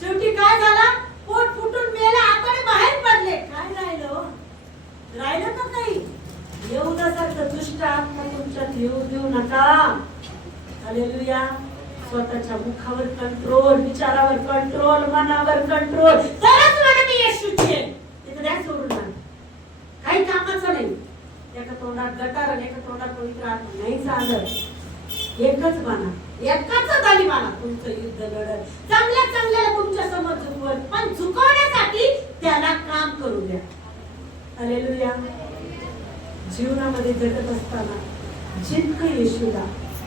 शेवटी काय झाला? पोट फुटून मेला, आतडे बाहेर पडले. काय राहिलं? राहिलं का काही? यहूदासारखं दुष्ट आत्मा तुमच्यात येऊ देऊ नका. हालेलुया. स्वतःच्या मुखावर कंट्रोल, विचारावर कंट्रोल, मनावर कंट्रोल. तरच म्हणा मी येशूची आहे. तिथं द्या सोडून ना, काही कामाचं नाही. एका तोंडात गटार आणि एका तोंडात पवित्र आत्मा नाही चालत. एकच बाणा, एकाच गाली बाणा तुमचं युद्ध लढत. चांगल्या चांगल्याला तुमच्या समोर झुकवत, पण झुकवण्यासाठी त्याला काम करू द्या. हालेलुया. जीवनामध्ये जगत असताना जितकं येशूला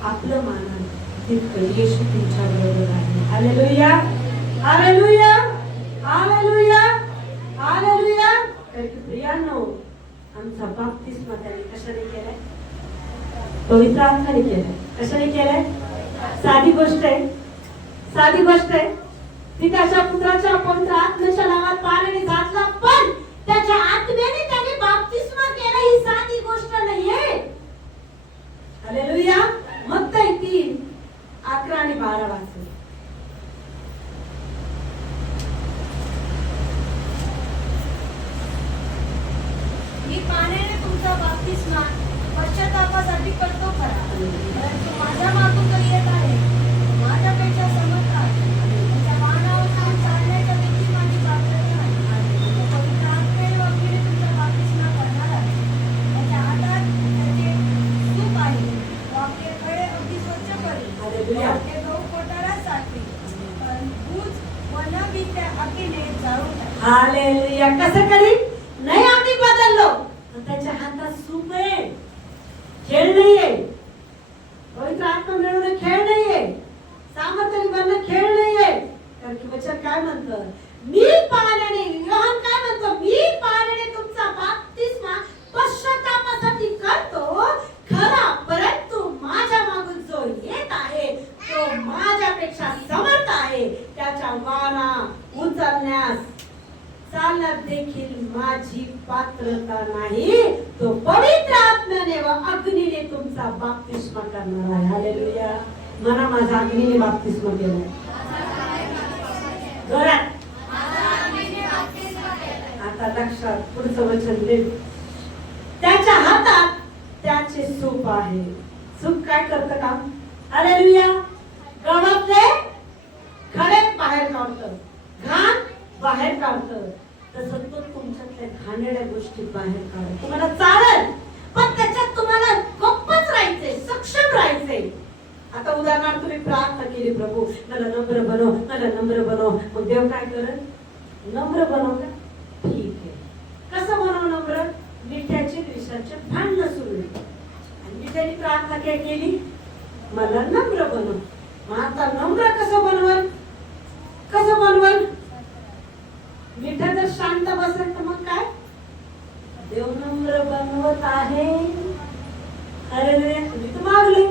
आपलं मानाल तितकं येशू तुमच्या बरोबर आहे. Hallelujah, hallelujah, hallelujah, hallelujah. प्रियानो, आमचा बाप्तिस्मा त्याने कशाने केलाय? पवित्र आत्म्याने केलाय. कशाने केलाय? साधी गोष्ट आहे, साधी गोष्ट आहे. पित्याच्या पुत्राच्या पवित्र आत्म्याच्या नावात पाण्याने घातला, पण त्याच्या आत्म्याने त्याने बाप्तिस्मा केला. ही साधी गोष्ट नाहीये. हालेलुया. मत्ती 3:11 आणि 12 वाचू. मी पाण्याने तुमचा बाप्तिस्मा पश्चातापासाठी करतो खरा, परंतु माझ्या मागून तो येत आहे, माझ्यापेक्षा समर्थ आहे. त्याच्या वाहनावर जाऊन चालण्याच्या देखील माझी पात्रता नाही. पवित्र आत्म्याने व अग्नीने तुमचा बाप्तिस्मा करणार आहे. त्याच्या हातात त्याचे हालेलुया. कसं करीन? नाही आम्ही बदललो तर त्याच्या हातात सूप आहे, खेळ नाहीये. पवित्र आत्मा मिळवणं खेळ नाहीये, सामर्थ्य बनणं खेळ नाहीये. कारण की वचन काय म्हणतं? मी पाण्याने, योहान काय म्हणतो? मी पाण्याने तुमचा बाप्तिस्मा पश्चातापासाठी करतो खरा, परंतु माझ्या मागून जो येत आहे तो माझ्यापेक्षा समर्थ आहे. त्याच्या वारा उचलण्यास चालण्यात देखील माझी पात्रता नाही. तो पवित्र आत्म्याने व अग्नीने तुमचा बाप्तिस्मा करणार आहे. हालेलुया. म्हणा, माझा अग्नीने बाप्तिस्मा केलाय. जोरात. आता लक्षात पुढचं वचन दे. त्याच्या हातात त्याचे सूप आहे. सूप काय करतं काम? हालेलुया. गवतले खडे बाहेर काढतं, घाण बाहेर काढतं. तसं तो तुमच्यातल्या घाणेरड्या गोष्टी बाहेर काढतो. तुम्हाला चालेल, पण त्याच्यात तुम्हाला गप्पच राहायचंय, सक्षम राहायचंय. आता उदाहरणार्थ तुम्ही प्रार्थना केली, प्रभू मला नम्र बनव, मला नम्र बनव. मग देव काय करत? नम्र बनव का? ठीक आहे. कसं बनव नम्र? मिठ्याचे विषयाचे भांडण सुरू आहे आणि मिठ्याने प्रार्थना काय केली? मला नम्र बनव. मग आता नम्र कसं बनवल? कसं बनवल? मिठा जर शांत बसेल तर मग काय? देव नम्र बनवत आहे. अरे रे, तुम्ही तर मागले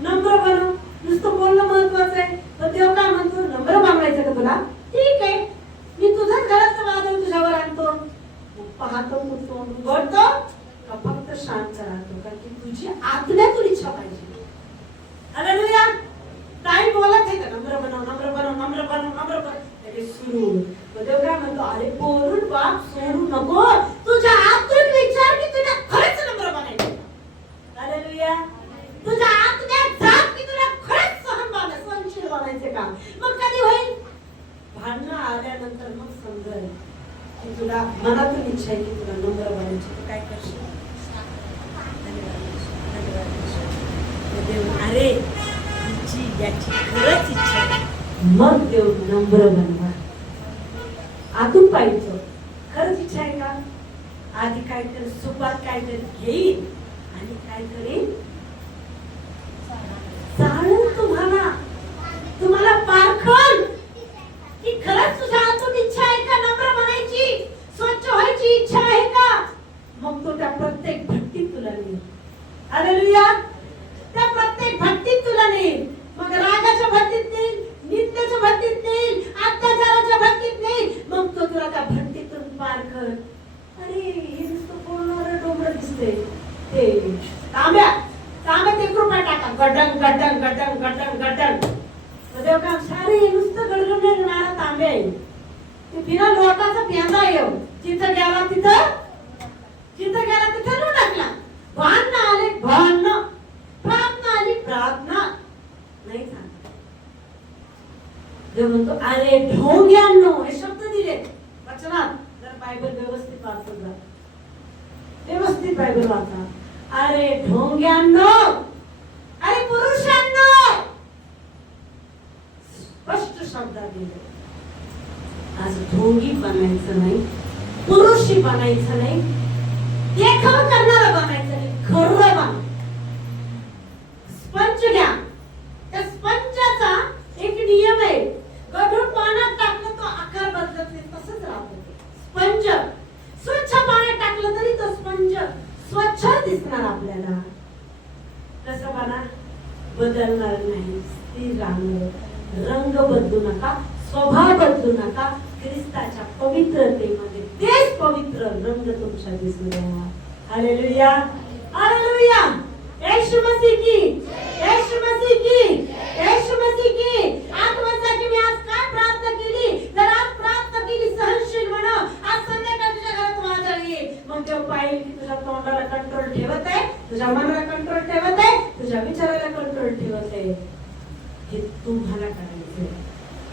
नम्र बनव. नुसतं बोलणं महत्वाचं आहे, पण देव काय म्हणतो? नम्र बनवायचं का तुला? ठीक आहे, मी तुझ्याच घराचं वादळ तुझ्यावर आणतो. पाहतो तू उघडतो का फक्त शांत राहतो? कारण की तुझी आत्म्यातून इच्छा पाहिजे. हालेलुया. काय बोलत आहे का? नम्र बनव, नम्र बनव, नम्र बनव, नम्र बनव. सुरू देव काय म्हणतो? अरे बोलून बाप सोडू नको. तुझ्या आतून विचार की तुला खरंच नम्र बनायचं. हालेलुया. तुझ्या आत्म्यात जात की तुला खरंच सहनशील बनायचे का? मग कधी होईल? भांडणं आल्यानंतर मग समजेल की तुला मनातून इच्छा आहे की तुला नम्र बनायची. तू काय करशील? देव अरे याची खरंच इच्छा आहे, मग देव नम्र बनवा. आतून पाहिजे. खरंच इच्छा आहे का? आधी काहीतरी सुपात काहीतरी घेईल आणि काय करेल? चालेल तुम्हाला पारखल की खरंच तुझ्या आतून इच्छा आहे का नम्र बनायची, स्वच्छ व्हायची इच्छा आहे का? मग तो त्या प्रत्येक भक्तीत तुला नेईल. हालेलुया. त्या प्रत्येक भक्तीत तुला नेईल. मग रागाच्या भक्तीत नेईल, नित्याच्या भक्तीत नेईल, अत्याचाराच्या भक्तीत नेईल. मग तो तुला त्या भक्तीतून पार कर. अरे हे नुसतं बोलणारं डोंगर दिसते. ते तांब्यात 1 रुपया टाका. गडंग गडंग गडंग गडंग गडंग. देव का सारे नुसतं गडगडणारा तांबे आहे. ते बिना लोटाचा पेंदा येऊ. जिथं गेला तिथं लूट टाकला. भांडणं आले भांडणं, प्रार्थना आली प्रार्थना. नाही सांग. देव म्हणतो अरे ढोंग्यांनो, हे शब्द दिले वचनात. जर बायबल व्यवस्थित वाचत जा, व्यवस्थित बायबल वाचा. अरे ढोंग्यांनो, अरे पुरुषांनो, स्पष्ट शब्दात दिले. आज ढोंगी बनायचं नाही, पुरुषी बनायचं नाही, देखाव करणारा बनायचं नाही, खरं बना. स्पंज घ्या. त्या स्पंजाचा एक नियम आहे. गढूळ पाण्यात टाकलं तो आकार बदलत नाही, तसंच राहतो. स्पंज स्वच्छ पाण्यात टाकलं तरी तो स्पंज स्वच्छ दिसणार आपल्याला. कसं बना? बदलणार नाही, स्थिर राहणार. रंग बदलू नका, स्वभाव बदलू नका. ख्रिस्ताच्या पवित्रतेमध्ये तेच पवित्र रंग तुमच्या दिसू द्या. हालेलुया. हालेलुया. येशू मसीह की, येशू मसीह की, येशू मसीह की. आत्मासाठी मी आज काय प्रार्थना केली? जर आज प्रार्थना केली सहनशील म्हणा, आज संध्याकाळी तुझ्या घरात वादळ ये. मग देव पाहिजे की तुझ्या तोंडाला कंट्रोल ठेवत आहे, तुझ्या मनाला कंट्रोल ठेवत आहे, तुझ्या विचाराला कंट्रोल ठेवत आहे. हे तुम्हाला करायचं.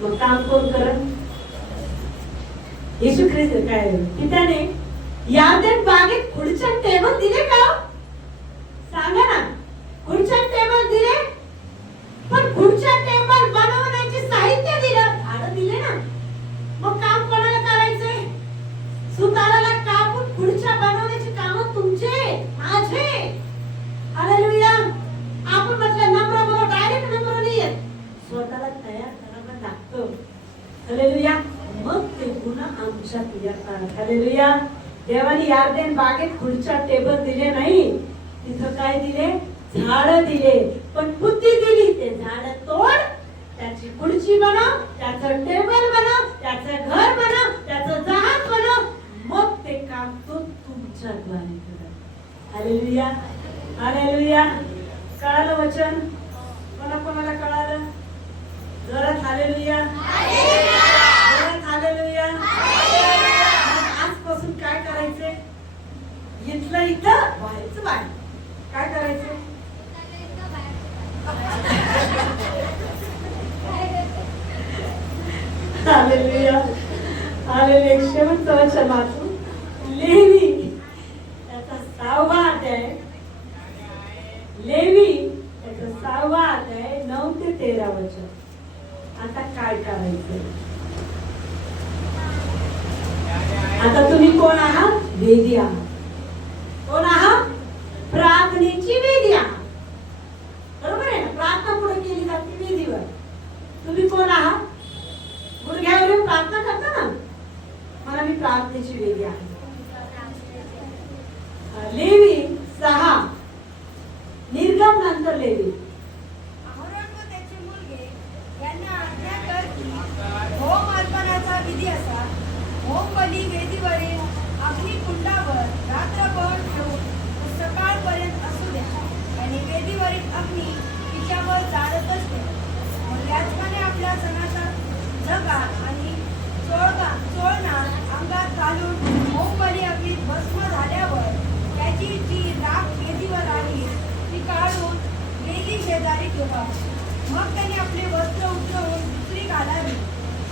मग काम कोण करत? येशू ख्रिस्त. काय पित्याने यार्दन बागेत खुर्च्या टेबल दिले का? सांगा ना. खुर्च्या टेबल दिले, पण खुर्च्या टेबल बनवण्याचे साहित्य दिलं, झाडं दिले ना. मग काम कोणाला करायचंय? माझे. हालेलुया. आपण म्हटलं नम्र बोलो, डायरेक्ट नम्र नाही येत, स्वतःला तयार करावं लागतं. हालेलुया. मग ते गुण आमच्यात येतात. हालेलुया. देवाने यार्देन बागेत खुर्च्या टेबल दिले नाही, तिथं काय दिले? झाड दिले. पण बुद्धी दिली, ते झाड तोड, त्याची खुर्ची बनव, त्याचं टेबल बनव, त्याचं घर बनव, त्याचं जहाज बनव. मग ते काम तो तुमच्याद्वारे करा. हालेलुया. हालेलुया. कळालं वचन? कोणाला कळालं? जोरात हालेलुया. जोरात हालेलुया. आजपासून काय करायचंय? इथलं इथं, बाहेरचं बाहेर. काय करायचं? हालेलुया. हालेलुया. शेवटचं वचन वाचू. लेवी त्याचा 6वा अध्याय, लेवी त्याचा 6वा अध्याय 9 ते 13 वचन. आता काय करायचं? आता तुम्ही कोण आहात? वेदी आहात. कोण आहात? प्रार्थनेची वेदी आहात. बरोबर आहे ना? प्रार्थना पुढे केली जाते वेदीवर. तुम्ही कोण आहात? गुडघ्यावर प्रार्थना करता ना? मला मी प्रार्थनेची वेदी आहे. लेवी 6 निर्गम नंतर लेवी. अहरोन व त्याचे मुलगे यांना आज्ञा कर की होम अर्पणाचा विधी असा होम बली वेदीवरील अग्निकुंडावर रात्रभर ठेवून सकाळपर्यंत असू द्या आणि वेदीवरील अग्नी तिच्यावर जाळतच ठेवा. मग याचकाने आपल्या सणाचा जगा आणि चोळणा अंगात घालून होम बली अग्नीत भस्म झाल्यावर त्याची जी राख वेदीवर आली ती काढून वेदी शेजारी ठेवावी. मग त्याने आपले वस्त्र उतरवून दुसरी घालावी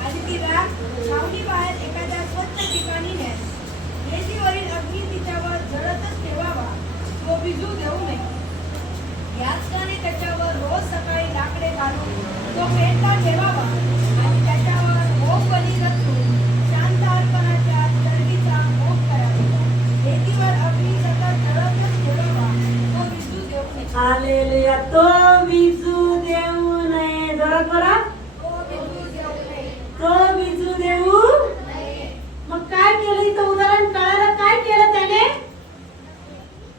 आणि ती राख छावणी बाहेर एखाद्या स्वच्छ ठिकाणी न्यावी. वेदीवरील अग्नी तिच्यावर जळतच ठेवावा, तो विझू देऊ नये. याचकाने त्याच्यावर रोज सकाळी लाकडे घालून तो पेटता ठेवावा आणि त्याच्यावर होम बली रचून शांत अर्पणाच्या चरबीचा होम करावा. वेदीवर अग्नी सतत जळतच ठेवावा, तो विझू देऊ नये. हालेलुया. तो विजू देऊ नये. जोरात बोला. तो विझू देऊ नये. तो विजू देऊ. मग काय केलं इथं? उदाहरण कळालं? काय केलं त्याने?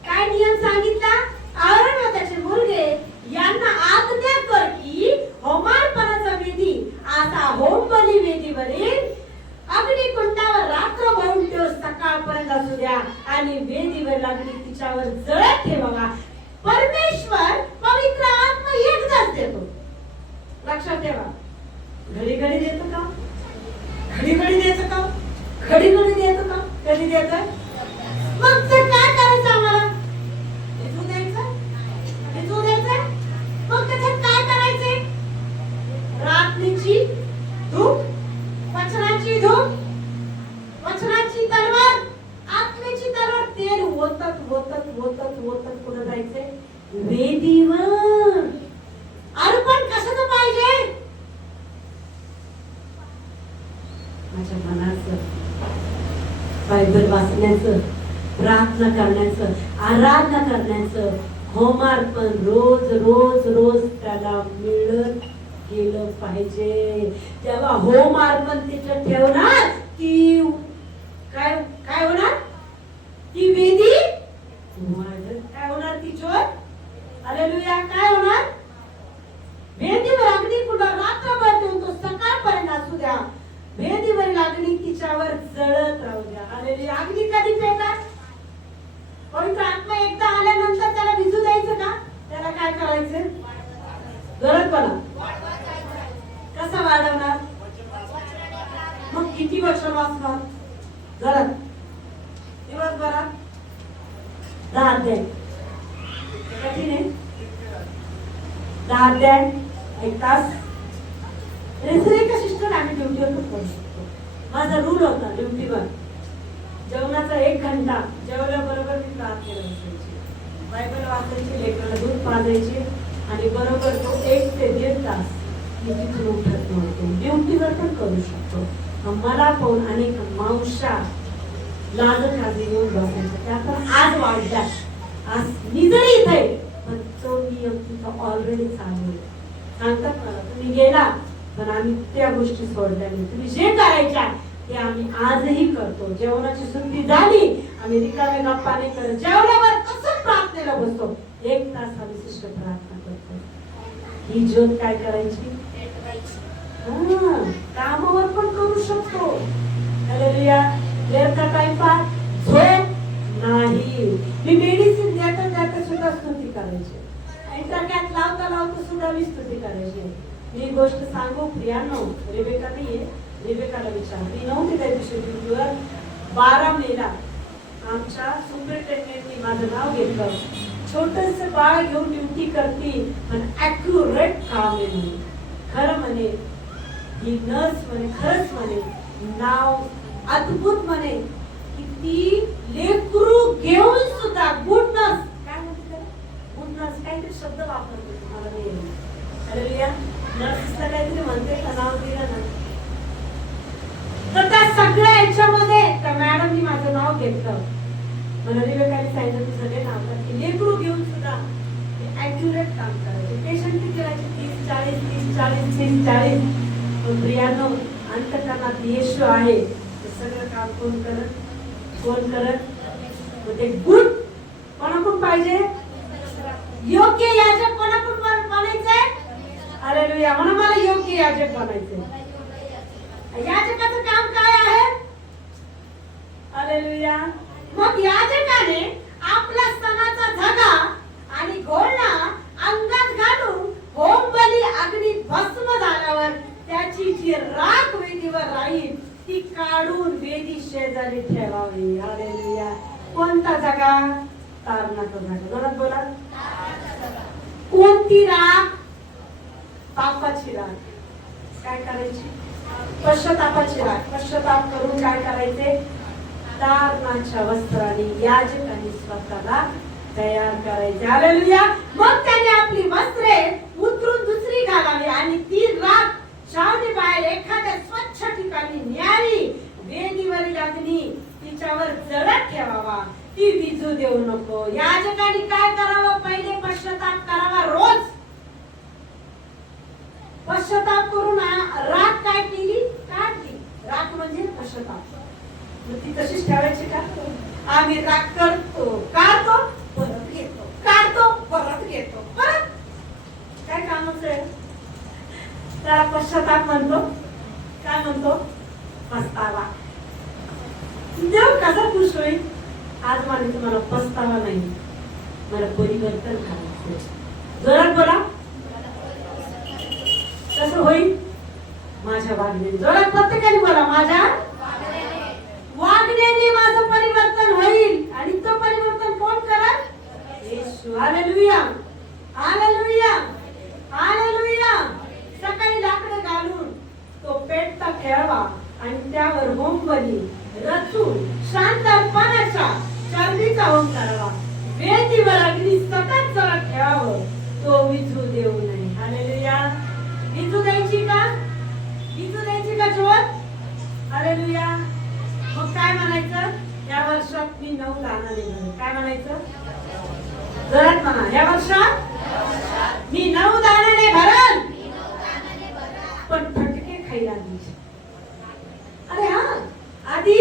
काय नियम सांगितला? अहरोन व त्याचे मुलगे यांना आज्ञा कर की होमार्पणाचा विधी असा होम बली वेदीवरील अग्निकुंडावर रात्रभर ठेव, सकाळपर्यंत असू द्या आणि वेदीवर अग्नी तिच्यावर जळत ठेवावा. परमेश्वर पवित्र आत्मा एकदाच देतो. लक्षात ठेवा. घडी घडी देतो का? घडी घडी देतो का? घडी घडी देतो का? कधी देतो? मग तर काय करायचं आम्हाला? विजू द्यायचं? विजू द्यायचं? मग त्याच्यात काय करायचे? रात्रीची धूप, वचनाची धूप, वचनाची तलवार, आत्मेची तलवार. तेल होतत होतत होतत होतत कुठं जायचंय? वेदीवर. अर्पण कशाचं पाहिजे? माझ्या मनाचं, बायबल वाचण्याचं, प्रार्थना करण्याचं, आराधना करण्याचं होमार्पण रोज रोज रोज त्याला मिळत गेलं पाहिजे. तेव्हा होमार्पण तिथं ठेवणार ती काय काय होणार? ती वेदी वाढत. काय होणार? ती ज्योत. हालेलुया. काय होणार? वेदीवर अग्निकुंड रात्रभर ठेवून तो सकाळपर्यंत असू द्या. वेदीवरील अग्नी तिच्यावर जळत राहू द्या. हालेलुया. अग्नी कधी पेटणार? पवित्र आत्मा एकदा आल्यानंतर त्याला विजू द्यायचं का? त्याला काय करायचं? जळत बना. कसा वाढवणार? मग किती वचन वाचणार? जळत दिवसभरात 10 अध्याय. कठीण आहे. 10 अध्याय 1 तास. रेसरेका सिस्टर आम्ही ड्युटीवर पण करू शकतो. माझा रूल होता ड्युटीवर जेवणाचा 1 घंटा जेवल्याबरोबर मी प्रार्थनेला बसायची, बायबल वाचायची, लेकराला दूध पाजायची आणि बरोबर तो 1 ते 1.5 तास मी तिथून उठत नव्हतो. ड्युटीवर पण करू शकतो. मला पाहून अनेक मावशा लाजत येऊन बसायच्या. त्या पण आज वाढल्या. आज मी जरी इथे पण तो नियम तिथं ऑलरेडी चालू आहे. सांगतात मला तुम्ही गेला पण आम्ही त्या गोष्टी सोडल्या नाही. तुम्ही जे करायच्या ते आम्ही आजही करतो. जेवणाची सुट्टी झाली आम्ही रिकामे गप्पा नाही करत. जेवणावर कसं प्रार्थनेला बसतो. 1 तास आम्ही विशिष्ट प्रार्थना करतो. ही ज्योत काय करायची कामावर पण करू शकतो. हालेलुया. व्यर्थ टाइमपास झोप नाही. मी मेडिसिन देता सुद्धा स्तुती करायची. इंटरनेट लावता सुद्धा मी स्तुती करायची. मी गोष्ट सांगू प्रियांनो, रेबेका नाहीये, रेबेकाला विचार. मी नव्हती त्या दिवशी ड्युटीवर. 12 मेला आमच्या सुपरिटेंडेंटनी माझं नाव घेतलं. छोटस बाळ घेऊन ड्युटी करती पण ॲक्युरेट काम आहे म्हणे. खरं म्हणे ही नर्स म्हणे, खरंच म्हणे नाव अद्भुत म्हणे की ती लेकरू घेऊन सुद्धा गुड नर्स, काय म्हणते गुड नर्स, काहीतरी शब्द वापरते तुम्हाला नाही येईल. हालेलुया. नर्सला काहीतरी म्हणते का नाव दिलं ना. तर त्या सगळ्या याच्यामध्ये त्या मॅडमनी माझं नाव घेतलं. मला रिवेकाने सांगितलं की सगळे नाव की लेकरू घेऊन सुद्धा ॲक्युरेट काम करायचे. पेशंट किती राहायचे 30 40 30 40 30 40. पण प्रियांनो अंतकरणात येशू आहे. ते सगळं काम कोण करत ते गुड कोणाकडून पाहिजे. योग्य याजक कोणाकडून बनायचंय. हालेलुया. म्हणून मला योग्य याजक बनायचंय. याजकाचं काम काय आहे. हालेलुया. मग याजकाने आपला स्तनाचा धगा आणि घोळणा अंगात घालून होम बली अग्नीत भस्म झाल्यावर त्याची जी राख वेदीवर राहील ती काढून वेदी शेजारी ठेवावी. हालेलुया. कोणता जागा. तारणाचा जागा. जोरात बोला. कोणती राख. पापाची राख. काय करायची. पश्चातापाची राख. पश्चाताप करून काय करायचे. तारणाच्या वस्त्राने याजकाने स्वतःला तयार करायचे. हालेलुया. मग त्याने आपली वस्त्रे उतरून दुसरी घालावी आणि ती राख छावणी बाहेर एखाद्या स्वच्छ ठिकाणी न्यावी. वेदीवरील अग्नी तिच्यावर जळत ठेवावा. ती विजू देऊ नको. याजकाने काय करावं. पहिले पश्चाताप करावा. रोज पश्चाताप करून राख काय केली. काढली. राख म्हणजे पश्चाताप. मग ती तशीच ठेवायची का. आम्ही राख करतो काढतो परत घेतो काढतो परत घेतो परत. काय कामाचं आहे. त्याला पश्चाताप म्हणतो. काय म्हणतो. पस्तावा. देव कसा खुश होईल. आज मला तुम्हाला पस्तावा नाही. मला परिवर्तन करायचं. जोरात बोला. कसं होईल. माझ्या वागण्याने. जोरात प्रत्येकाने बोला. माझ्या वागण्याने माझं परिवर्तन होईल. आणि तो परिवर्तन कोण करत. येशू. हालेलुया. हालेलुया. हालेलुया. सकाळी लाकडं घालून तो पेटता ठेवावा आणि त्यावर होम बली रचून शांतपणाच्या चरबीचा होम करावा. वेदीवर अग्नी सतत जळत ठेवावं. तो विझू देऊ नये. हालेलुया. विझू द्यायची का. विझू द्यायची का ज्योत. हालेलुया. मग काय म्हणायचं. या वर्षात मी 9 दानाने भरेन. काय म्हणायचं. जोरात म्हणा. या वर्षात मी 9 दानाने भरेन. पण फटके खायला द्यायचे. अरे हा आधी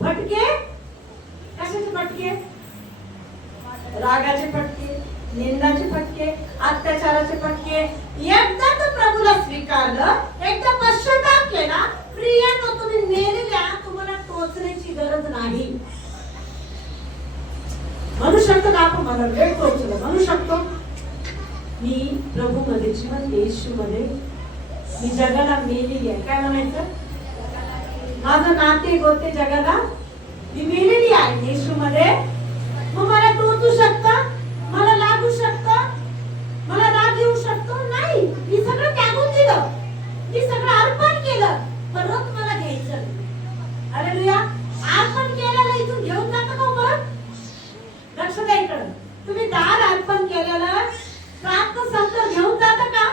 फटके. कशाचे फटके. रागाचे फटके, निंदाचे फटके, अत्याचाराचे फटके. एकदा तर प्रभूला स्वीकारलं, एकदा पश्चाताप केला. प्रियांनो तुम्ही मेलेल्या तुम्हाला टोचण्याची गरज नाही. म्हणू शकतो का आपण मला वेळ टोचलं. म्हणू शकतो. मी प्रभू मध्ये जीवन येशू मध्ये मी जगाला मेलेली आहे. काय म्हणायचं. माझं नाते गोते जगाला मी मेलेली आहे येशू मध्ये. मग मला टोचू शकतं. मला लागू शकतं. मला राग येऊ शकतो. नाही. मी सगळं त्यागून दिलं. मी सगळं अर्पण केलं. परत मला घ्यायचं. हालेलुया. अर्पण केलेलं इथून घेऊन जातं का परत. लक्ष द्या इकडं. तुम्ही दान अर्पण केलेलं प्राप्त संत घेऊन जातं का.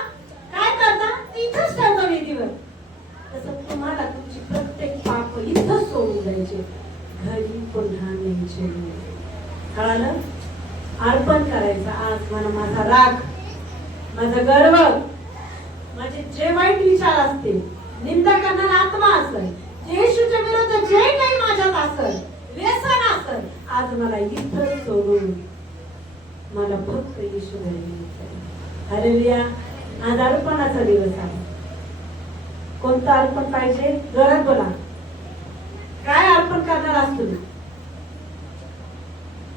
काय करता. इथंच ठेवता वेदीवर. तसं तुम्हाला तुमची प्रत्येक पाप इथंच सोडून द्यायचे. घरी पुन्हा न्यायचे. कळालं? अर्पण करायचं. आज मला माझा राग, माझा गर्व, माझे जे वाईट विचार असतील, निंदा करणारा आत्मा असेल, येशूच्या विरुद्ध जे काही माझ्यात असेल, व्यसन असेल, आज मला इथं सोडून मला फक्त येशू घरी. हालेलुया. आज अर्पणाचा दिवस आहे. कोणतं अर्पण पाहिजे? जोरात बोला. काय अर्पण करणार आहात तुम्ही?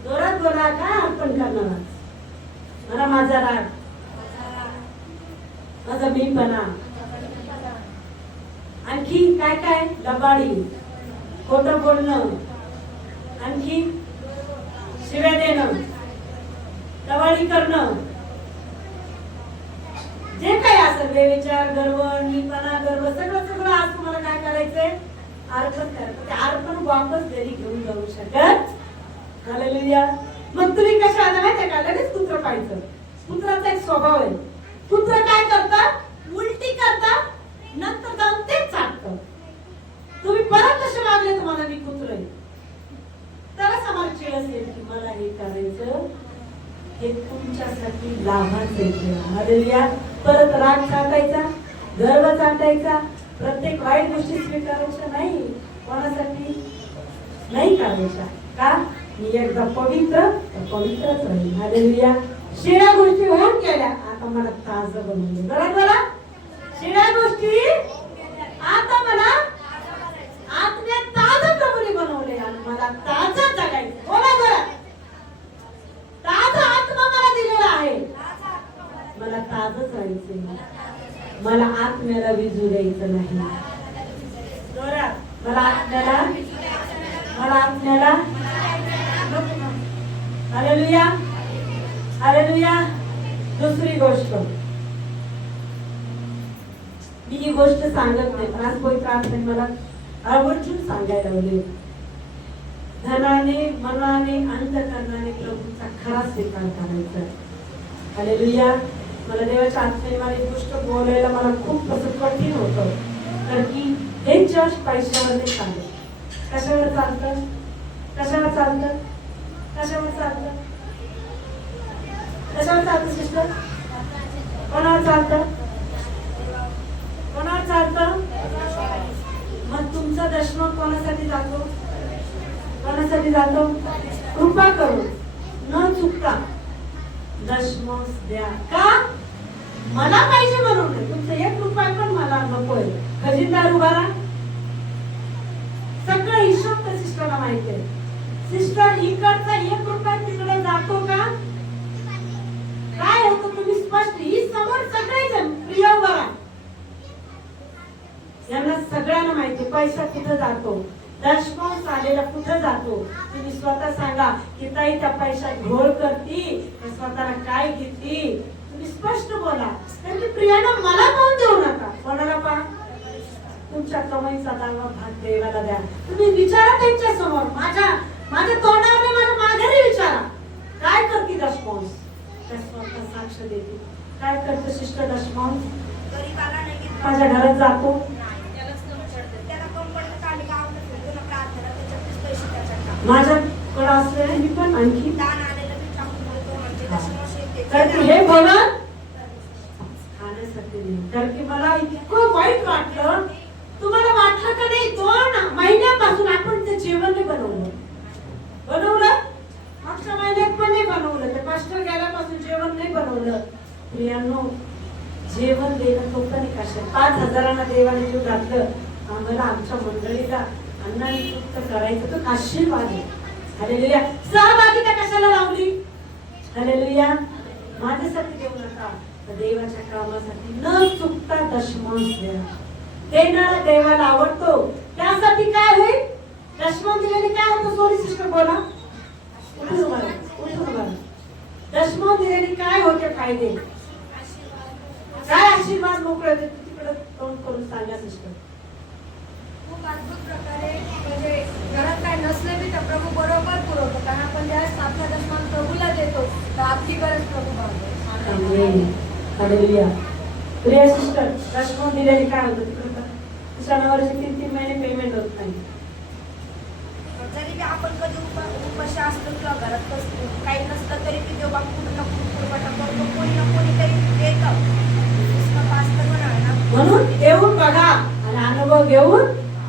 जोरात बोला. काय अर्पण करणार आहात? मला माझा राग, माझा मीपणा, आणखी काय काय? लबाडी, खोटं बोलणं, आणखी शिव्या देणं, लबाडी करणं, जे काही असेल, बेविचार, गर्व, मीपणा, गर्व, सगळं सगळं आज तुम्हाला काय करायचंय? अर्पण करायचं. ते अर्पण वापस घरी घेऊन जाऊ शकत. हालेलुया. मग तुम्ही कशा आला माहितीये का? लगेच कुत्र पाहायचं. कुत्राचा एक स्वभाव आहे. कुत्र काय करतात? उलटी करतात, नंतर जाऊन तेच चाटतं. तुम्ही परत कसे वागले? तुम्हाला मी कुत्र आहे. त्याला समाज चिड असेल की मला हे करायचं, हे तुमच्यासाठी लाभाचं आहे. हालेलुया. परत राग चाटायचा, गर्व चाटायचा, प्रत्येक वाईट गोष्टी स्वीकारायच्या नाही. कोणासाठी नाही करायच्या. का? मी एकदा पवित्र पवित्रच राहील. हालेलुया. शिळ्या गोष्टी होऊन गेल्या, आता मला ताजं बनवलं. बरोबर? शिळ्या गोष्टी आता मला आत्म्यात ताजं प्रभूने बनवले आणि मला ताजं जगायचं. बोला बरं. ताजा आत्मा मला दिलेला आहे. मला ताजंच राहायचंय. मला आत्म्याला विजू द्यायचं नाही. मला आत्म्याला हालेलुया. हालेलुया. दुसरी गोष्ट, मी ही गोष्ट सांगत नाही, पण आज पवित्र आत्म्याने मला आवर्जून सांगायला लावले. धनाने, मनाने, अंतःकरणाने प्रभूचा खरा स्वीकार करायचा. हालेलुया. मला देवाच्या आत्म्याने मला एक गोष्ट बोलायला मला खूप असं कठीण होतं, कारण की हे जस्ट पैशावर नाही चालत. कशावर चालतं? कशावर चालतं? कशावर चालतं? कशावर चालतं सिस्टर? कोणावर चालतं? कोणावर चालतं? मग तुमचा दशम कोणासाठी जातो? कोणासाठी जातो? कृपा करून न चुकता दशमांश द्या. का? मला पाहिजे म्हणून नाही. तुमचं 1 रुपया पण मला नकोय. खजिनदार उभा राहा. सगळं हिशोब तर सिस्टरला माहिती आहे. सिस्टर इकडचा 1 रुपया तिकडे जातो का? काय होतं तुम्ही स्पष्ट ही समोर सगळेजण प्रिय उभा राहा. यांना सगळ्यांना माहिती पैसा कुठे जातो, दशमांश आलेला कुठे जातो. तुम्ही स्वतः सांगा की ताई त्या पैशात घोळ करती, स्वतःला काय घेतली. तुम्ही स्पष्ट बोला. कारण की प्रियाला मला पाहून देऊ नका. कोणाला पहा? तुमच्या कमाईचा 10वा भाग देवाला द्या. तुम्ही विचारा त्यांच्या समोर. माझ्या तोंडावर माझ्या माघारी विचारा काय करते दशमांश. त्या स्वतः साक्ष देते. काय करते सिस्टर दशमांश? माझ्या घरात जातो, माझ्याकडे असलेले मी पण आणखी हे भवन खाण्यासाठी नाही. कारण की मला इतकं वाईट वाटलं. तुम्हाला वाटलं का नाही? 2 महिन्यापासून आपण ते जेवण नाही बनवलं. मागच्या महिन्यात पण नाही बनवलं. ते पास्टर गेल्यापासून जेवण नाही बनवलं. प्रियांनो, जेवण देणं सोपं नाही. कशा 5,000 देवाने जीव घातलं. आम्हाला आमच्या मंडळीला अन्नाने तृप्त करायचं तर आशीर्वाद आहे. हालेलुया. सहभागिता कशाला लावली? हालेलुया. माझ्यासाठी देऊ नका, देवाच्या कामासाठी न चुकता दशमांश द्या. देणारा देवाला आवडतो. त्यासाठी काय होईल? दशमांश दिल्याने काय होतं? सॉरी सिस्टर बोला. उठून उभा. दशमांश दिल्याने काय होते फायदे? काय आशीर्वाद मोकळे होते? तिकडे तोंड करून सांगा सिस्टर. खूप अद्भुत प्रकारे म्हणजे घरात काय नसले बी तर प्रभू बरोबर पुरवतो. कारण आपण ज्यावेळेस आपला दशमांश प्रभूला देतो तर आपली गरज प्रभू भागतो. हालेलुया. प्रिय सिस्टर, दशमांश दिल्याने काय होतं? तिकडे सणावारचे 3-3 महिने पेमेंट होत नाही. जरी बी आपण कधी उपाशी असलो किंवा घरात काही नसलं तरी बी देव पूर्ण पुरवठा करतो, कोणी ना कोणीतरी देतं. म्हणून देऊन बघा आणि अनुभव घेऊन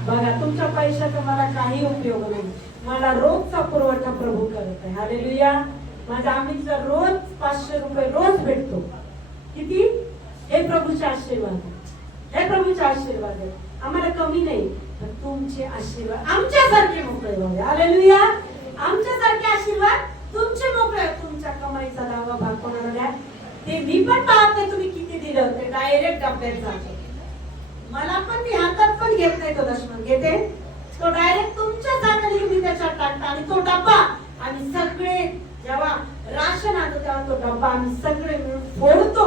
बघा. तुमच्या पैशाचा मला काही उपयोग नाही, मला रोजचा पुरवठा प्रभू करत आहे. हालेलुया. माझ्या आम्हीचा रोज 500 रुपये रोज भेटतो. किती? हे प्रभूचे आशीर्वाद, हे प्रभूचे आशीर्वाद आहे. आम्हाला कमी नाही, पण तुमचे आशीर्वाद आमच्यासारखे मोकळे व्हावे. हालेलुया. आमच्यासारखे आशीर्वाद तुमचे मोकळे. तुमच्या कमाईचा दावा भाग कोणाला द्या ते मी पण पाहत नाही तुम्ही किती दिलं, ते डायरेक्ट डब्यात जातो. मला पण मी हातात पण घेत नाही, तो दशमन घेते, तो डायरेक्ट तुमच्या जाताना तुम्ही त्याच्यात टाकता. आणि तो डब्बा आम्ही सगळे जेव्हा राशन आणतो तेव्हा तो डब्बा आम्ही सगळे मिळून फोडतो.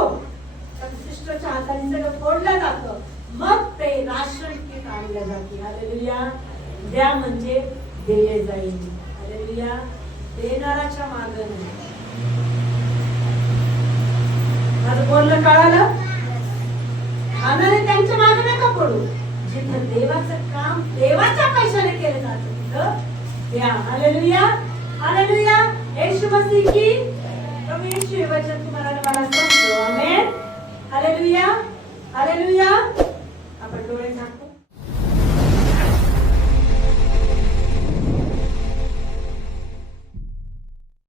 सिस्टरच्या हाताने सगळं फोडलं जातं, मग ते राशन किट आणलं जाते. हालेलुया. द्या म्हणजे दिले जाईल. हालेलुया. देणाराच्या मागे नाही. माझं बोलणं कळालं? आम्हाला त्यांच्या मागे नका पडू. जिथं देवाचं काम देवाच्या पैशाने केलं जातं तिथं द्या. हालेलुया. हालेलुया. येशू मसीह की प्रभू येशू हे वचन तुम्हाला मला सांगतो. आमेन. हालेलुया. हालेलुया. आपण डोळे झाकू.